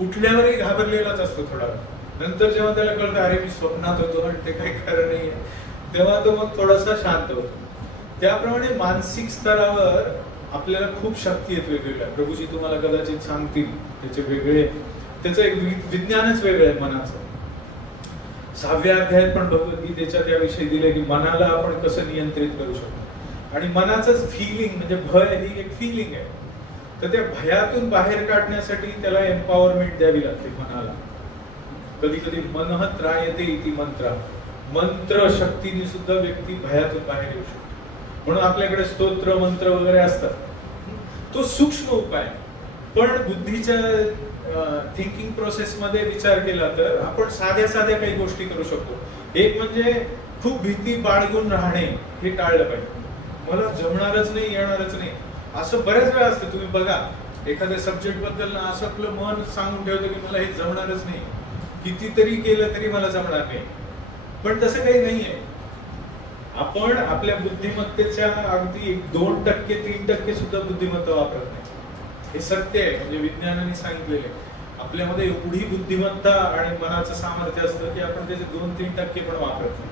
उठल्यावरही घाबरलेलाच असतो थोडा. नंतर जेव्हा त्याला कळतं अरे मी स्वप्नात होतो आणि ते काही खरं नाहीये, तेव्हा तो मग थोडासा शांत होतो. त्याप्रमाणे मानसिक स्तरावर आपल्याला खूप शक्ती आहेत वेगवेगळ्या. प्रभूजी तुम्हाला कदाचित सांगतील त्याचे वेगळे, त्याचं एक विज्ञानच वेगळं आहे मनाचं. 6व्या अध्यायात पण भगवद्गीतेच्या त्याविषयी दिले की मनाला आपण कसं नियंत्रित करू शकतो. आणि मनाचंच फिलिंग म्हणजे भय ही एक फिलिंग आहे. तर त्या भयातून बाहेर काढण्यासाठी त्याला एम्पॉवरमेंट द्यावी लागते मनाला. कधी कधी मनः त्रायते इति मंत्र, मंत्र शक्तीने सुद्धा व्यक्ती भयातून बाहेर येऊ शकतो. म्हणून आपल्याकडे स्तोत्र, मंत्र वगैरे असतात. तो सूक्ष्म उपाय. पण बुद्धीच्या थिंकिंग प्रोसेस मध्ये विचार केला तर आपण साध्या साध्या काही गोष्टी करू शकतो. एक म्हणजे खूप भीती बाळगून राहणे, हे टाळलं पाहिजे. मला जमणारच नाही, येणारच नाही, असं बऱ्याच वेळा असतं. तुम्ही बघा एखाद्या सब्जेक्ट बद्दल असं आपलं मन सांगून ठेवतं की मला हे जमणारच नाही, कितीतरी केलं तरी मला जमणार नाही. पण तसं काही नाहीये. आपण आपल्या बुद्धिमत्तेच्या अगदी 2%, 3% सुद्धा बुद्धिमत्ता वापरत नाही. हे सत्य आहे. म्हणजे विज्ञानाने सांगितलेले आपल्यामध्ये एवढी बुद्धिमत्ता आणि मनाचं सामर्थ्य असतं की आपण त्याचे 2-3% पण वापरत नाही.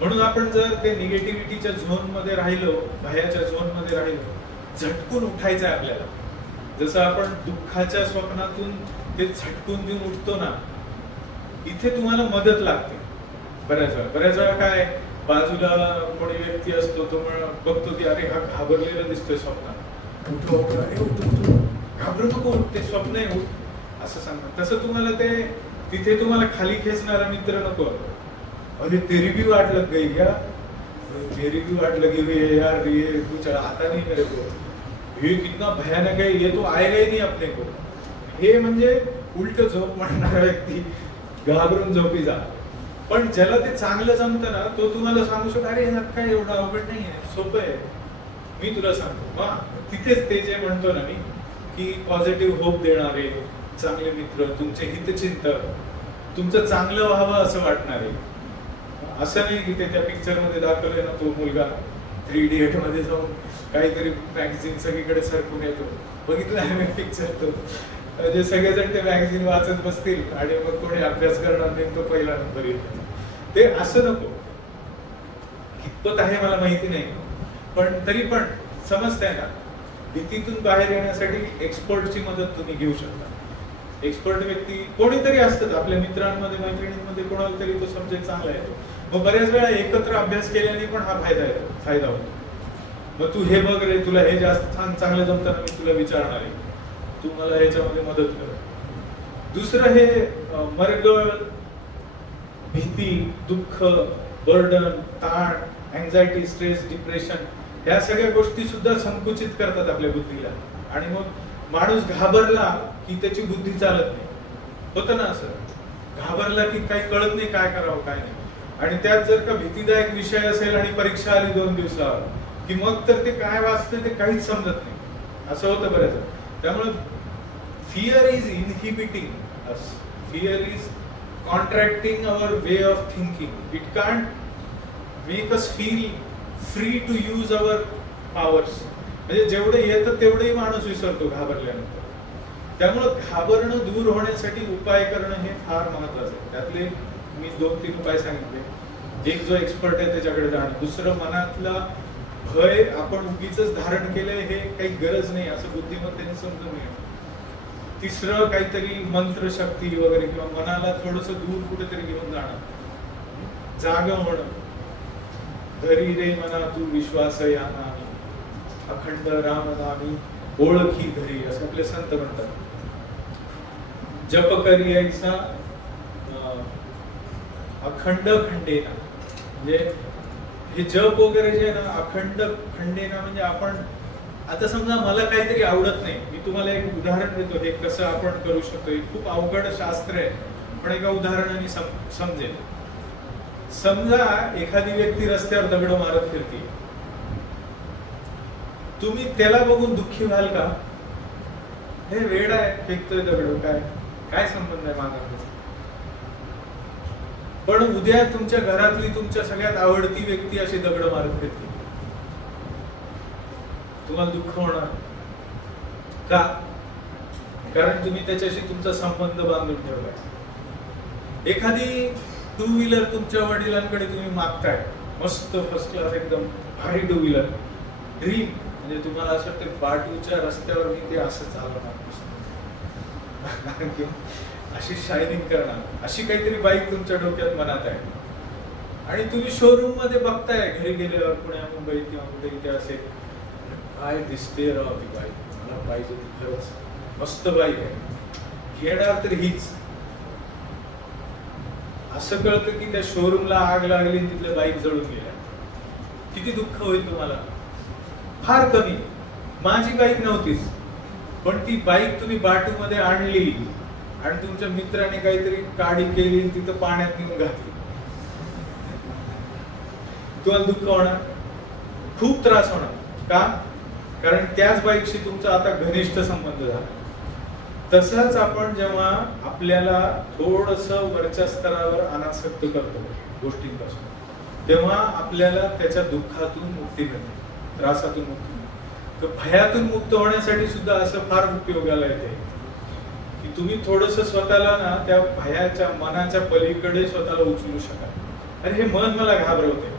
म्हणून आपण जर ते निगेटिव्हिटीच्या झोन मध्ये राहिलो, भयाच्या झोन मध्ये राहिलो, झटकून उठायचं आहे आपल्याला. जसं आपण दुःखाच्या स्वप्नातून ते झटकून देऊन उठतो ना, इथे तुम्हाला मदत लागते. बऱ्याच वेळा काय, बाजूला कोणी व्यक्ती असतो, तो बघतो की अरे हा घाबरलेला दिसतोय स्वप्नात, उठो उठो, अरे उठो, घाबरू नको, ते स्वप्न आहे, असं सांगतात. तसं तुम्हाला ते तिथे तुम्हाला खाली खेचणारा मित्र नको. अरे तेरी भी वाट लग गई क्या, मेरी भी वाट लगी हुई है यार, ये कुछ आता नहीं मेरे को, ये कितना भयानक है, ये तो आएगा ही नहीं अपने को. हे म्हणजे उलट झोप म्हणणारा व्यक्ती, घाबरून झोपी जा. पण ज्याला ते चांगलं जमतं ना, तो तुम्हाला सांगू शकतो अरे ह्यात काय एवढं अवघड नाहीये, सोपं आहे, मी तुला सांगतो. तिथेच ते जे म्हणतो ना मी की पॉझिटिव्ह होप देणारे चांगले मित्र, तुमचे हितचिंतक, तुमचं चांगलं व्हावं असं वाटणारे. असं नाही की ते त्या पिक्चर मध्ये दाखवलंय ना, तो मुलगा 3 इडियट मध्ये जाऊन काहीतरी मॅगझिन सगळीकडे सरकून येतो. बघितलं आहे मी पिक्चर तो. म्हणजे सगळेजण ते मॅगझिन वाचत बसतील आणि मग कोणी अभ्यास करणार नाही, तो पहिला नंबर येईल. ते असं नको. कितपत आहे मला माहिती नाही, पण तरी पण समजतंय ना, भीतीतून बाहेर येण्यासाठी एक्सपर्टची मदत तुम्ही घेऊ शकता. एक्सपर्ट व्यक्ती कोणीतरी असतात आपल्या मित्रांमध्ये मैत्रिणींमध्ये, कोणाला तरी तो सब्जेक्ट चांगला येतो. मग बऱ्याच वेळा एकत्र अभ्यास केल्याने पण हा फायदा होतो. मग तू हे बघ रे, तुला हे जास्त चांगलं जमताना मी तुला विचारणार आहे, तू मला ह्याच्यामध्ये मदत कर. दुसरं हे मरगळ, भीती, दुःख, बर्डन, ताण, अँझायटी, स्ट्रेस, डिप्रेशन, ह्या सगळ्या गोष्टी सुद्धा संकुचित करतात आपल्या बुद्धीला. आणि मग माणूस घाबरला की त्याची बुद्धी चालत नाही. होतं ना असं, घाबरला की काही कळत नाही काय करावं काय नाही. आणि त्यात जर का भीतीदायक विषय असेल आणि परीक्षा आली 2 दिवसावर, की मग तर ते काय वाचते ते काहीच समजत नाही. असं होतं बऱ्याच. त्यामुळे fear is inhibiting us. Fear is contracting our way of thinking. It can't make us feel free to use our powers. म्हणजे जेवढे येतं तेवढेही माणूस विसरतो घाबरल्यानंतर. त्यामुळे घाबरणं दूर होण्यासाठी उपाय करणं हे फार महत्वाचं आहे. त्यातले मी 2-3 उपाय सांगितले. एक, जो एक्सपर्ट आहे त्याच्याकडे जाणं. दुसरं, मनातला भय आपण उगीच धारण केलंय हे काही गरज नाही असं बुद्धिमत्तेने समजून घेणं. तिसरं, काहीतरी मंत्रशक्ती वगैरे किंवा मनाला थोडस दूर कुठेतरी घेऊन जाणं, जागं होणं. धरी रे मना तू विश्वास या नामी, अखंड राम नामी ओळखी धरी, असं आपले संत म्हणतात. जप करी ऐसा अखंड खंडेना. म्हणजे हे जप वगैरे जे आहे ना, अखंड खंडेना, म्हणजे आपण आता समजा मला काहीतरी आवडत नाही, मी तुम्हाला एक उदाहरण देतो हे कसं आपण करू शकतो. हे खूप अवघड शास्त्र आहे, पण एका उदाहरणाने समजेल. समजा एखादी व्यक्ती रस्त्यावर दगड मारत फिरते, तुम्ही त्याला बघून दुःखी व्हाल का? हे वेड आहे, फेकतोय दगड, काय संबंध आहे माझा? पण उद्या तुमच्या घरातली तुमच्या सगळ्यात आवडती व्यक्ती अशी दगड मारत फिरते, तुम्हाला दुःख होणार का? कारण तुम्ही त्याच्याशी तुमचा संबंध बांधून ठेवलाय. एखादी 2 व्हीलर तुमच्या वडिलांकडे तुम्ही मागताय, मस्त फर्स्ट क्लास एकदम भारी 2 व्हीलर, ड्रीम. म्हणजे तुम्हाला असं वाटतं बाटूच्या रस्त्यावर मी ते असं चालवणार, अशी शायनिंग करणार, अशी काहीतरी बाईक तुमच्या डोक्यात मनात आहे. आणि तुम्ही शोरूम मध्ये बघताय घरी गेल्यावर पुण्या मुंबईत किंवा कुठे इथे असेल, काय दिसते राव ती बाईक, मला पाहिजे ती, खरंच मस्त बाईक आहे, घेणार तर हीच. असं कळतं की त्या शोरूमला आग लागली, तिथल्या बाईक जळून गेल्या. किती दुःख होईल तुम्हाला? फार कमी. माझी बाईक नव्हतीच, पण ती बाईक तुम्ही बाटूमध्ये आणली आणि तुमच्या मित्राने काहीतरी काडी केली, तिथं पाण्यात नेऊन घातली, तुम्हाला दुःख होणार, खूप त्रास होणार. का? कारण त्याच बाईकशी तुमचा आता घनिष्ठ संबंध झाला. तसंच आपण जेव्हा आपल्याला थोडस वरच्या स्तरावर अनासक्त करतो गोष्टींपासून, तेव्हा आपल्याला त्याच्या दुःखातून मुक्ती मिळते, त्रासातून मुक्ती मिळते. तर भयातून मुक्त होण्यासाठी सुद्धा असं फार उपयोगाला येते की तुम्ही थोडस स्वतःला ना त्या भयाच्या मनाच्या पलीकडे स्वतःला उचलू शकाल. अरे हे मन मला घाबरवते,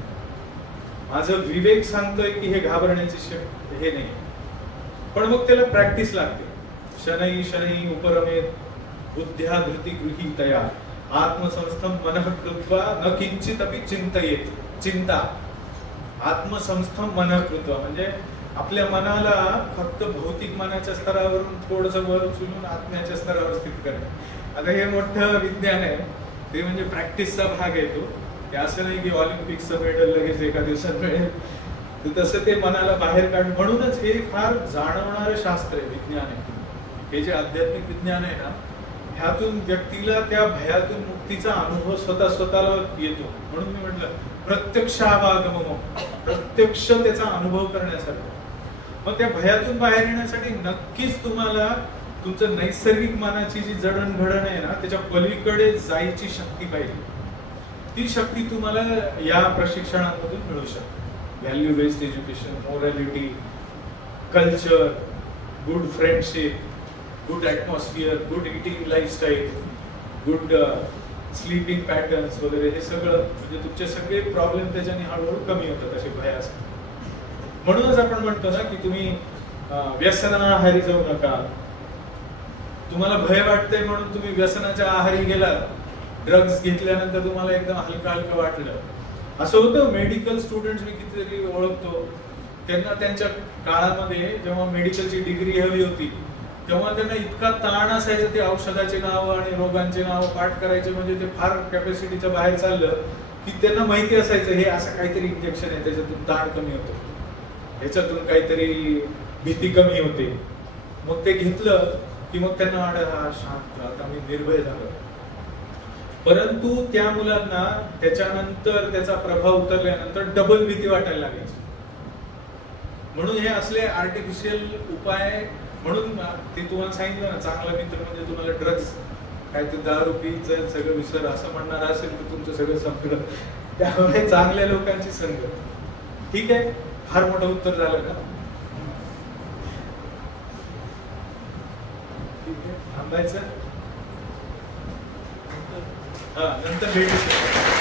माझं विवेक सांगतोय की हे घाबरण्याची हे नाही, पण मग त्याला प्रॅक्टिस लागते. शनै शनै उपरमेत बुद्ध्या धृती गृहीतया आत्मसंस्थम मनः कृत्वा न किंचित अपि चिंतयेत. चिंता, आत्मसंस्थम मनः कृत्वा म्हणजे आपल्या मनाला फक्त भौतिक मनाच्या स्तरावरून थोडस वर उचलून आत्म्याच्या स्तरावर स्थित करणे. आता हे मोठं विज्ञान आहे, ते म्हणजे प्रॅक्टिसचा भाग येतो. ते असं नाही की ऑलिम्पिकचं मेडल लगेच एका दिवसात मिळेल, तर तसं ते मनाला बाहेर काढ. म्हणूनच हे फार जाणवणारं शास्त्र आहे, विज्ञान आहे. हे जे आध्यात्मिक विज्ञान आहे ना, ह्यातून व्यक्तीला त्या भयातून मुक्तीचा अनुभव स्वतःला येतो. म्हणून मी म्हटलं प्रत्यक्ष आवागमन, प्रत्यक्ष त्याचा अनुभव करण्यासाठी. मग त्या भयातून बाहेर येण्यासाठी नक्कीच तुम्हाला तुमचं नैसर्गिक मनाची जी जडणघडण आहे ना, त्याच्या पलीकडे जायची शक्ती पाहिजे. ती शक्ती तुम्हाला या प्रशिक्षणामधून मिळू शकते. Value based education, morality, culture, good friendship, good atmosphere, good eating lifestyle, good sleeping patterns वगैरे हे सगळं म्हणजे तुमचे सगळे प्रॉब्लेम त्याच्याने हळूहळू कमी होतात असे भय असतात. म्हणूनच आपण म्हणतो ना की तुम्ही व्यसना आहारी जाऊ नका. तुम्हाला भय वाटतंय म्हणून तुम्ही व्यसनाच्या आहारी गेलात, ड्रग्ज घेतल्यानंतर तुम्हाला एकदम हलका हलका वाटलं. असं होतं. मेडिकल स्टुडंट्स मी कितीतरी ओळखतो, त्यांना त्यांच्या काळामध्ये जेव्हा मेडिकलची डिग्री हवी होती तेव्हा त्यांना इतका ताण असायचा ते औषधाचे नाव आणि रोगांचे नाव पाठ करायचे, म्हणजे ते फार कॅपॅसिटीच्या बाहेर चाललं की त्यांना माहिती असायचं हे असं काहीतरी इंजेक्शन आहे, त्याच्यातून ताण कमी होतो, ह्याच्यातून काहीतरी भीती कमी होते. मग ते घेतलं की मग त्यांना हा शांत, आता मी निर्भय झालो. परंतु त्या मुलांना त्याच्यानंतर त्याचा प्रभाव उतरल्यानंतर डबल भीती वाटायला लागायची. म्हणून हे असले आर्टिफिशियल उपाय, म्हणून ते तुम्हाला सांगितलं ना, चांगला मित्र म्हणजे तुम्हाला ड्रग्ज काय ते दारू पीत जाईल सगळं विसर असं म्हणणार असेल तर तुमचं सगळं संपलं. त्यामुळे चांगल्या लोकांची संगत. ठीक आहे, फार मोठं उत्तर झालं का? ठीक आहे, थांबायचं. नंतर भेटू.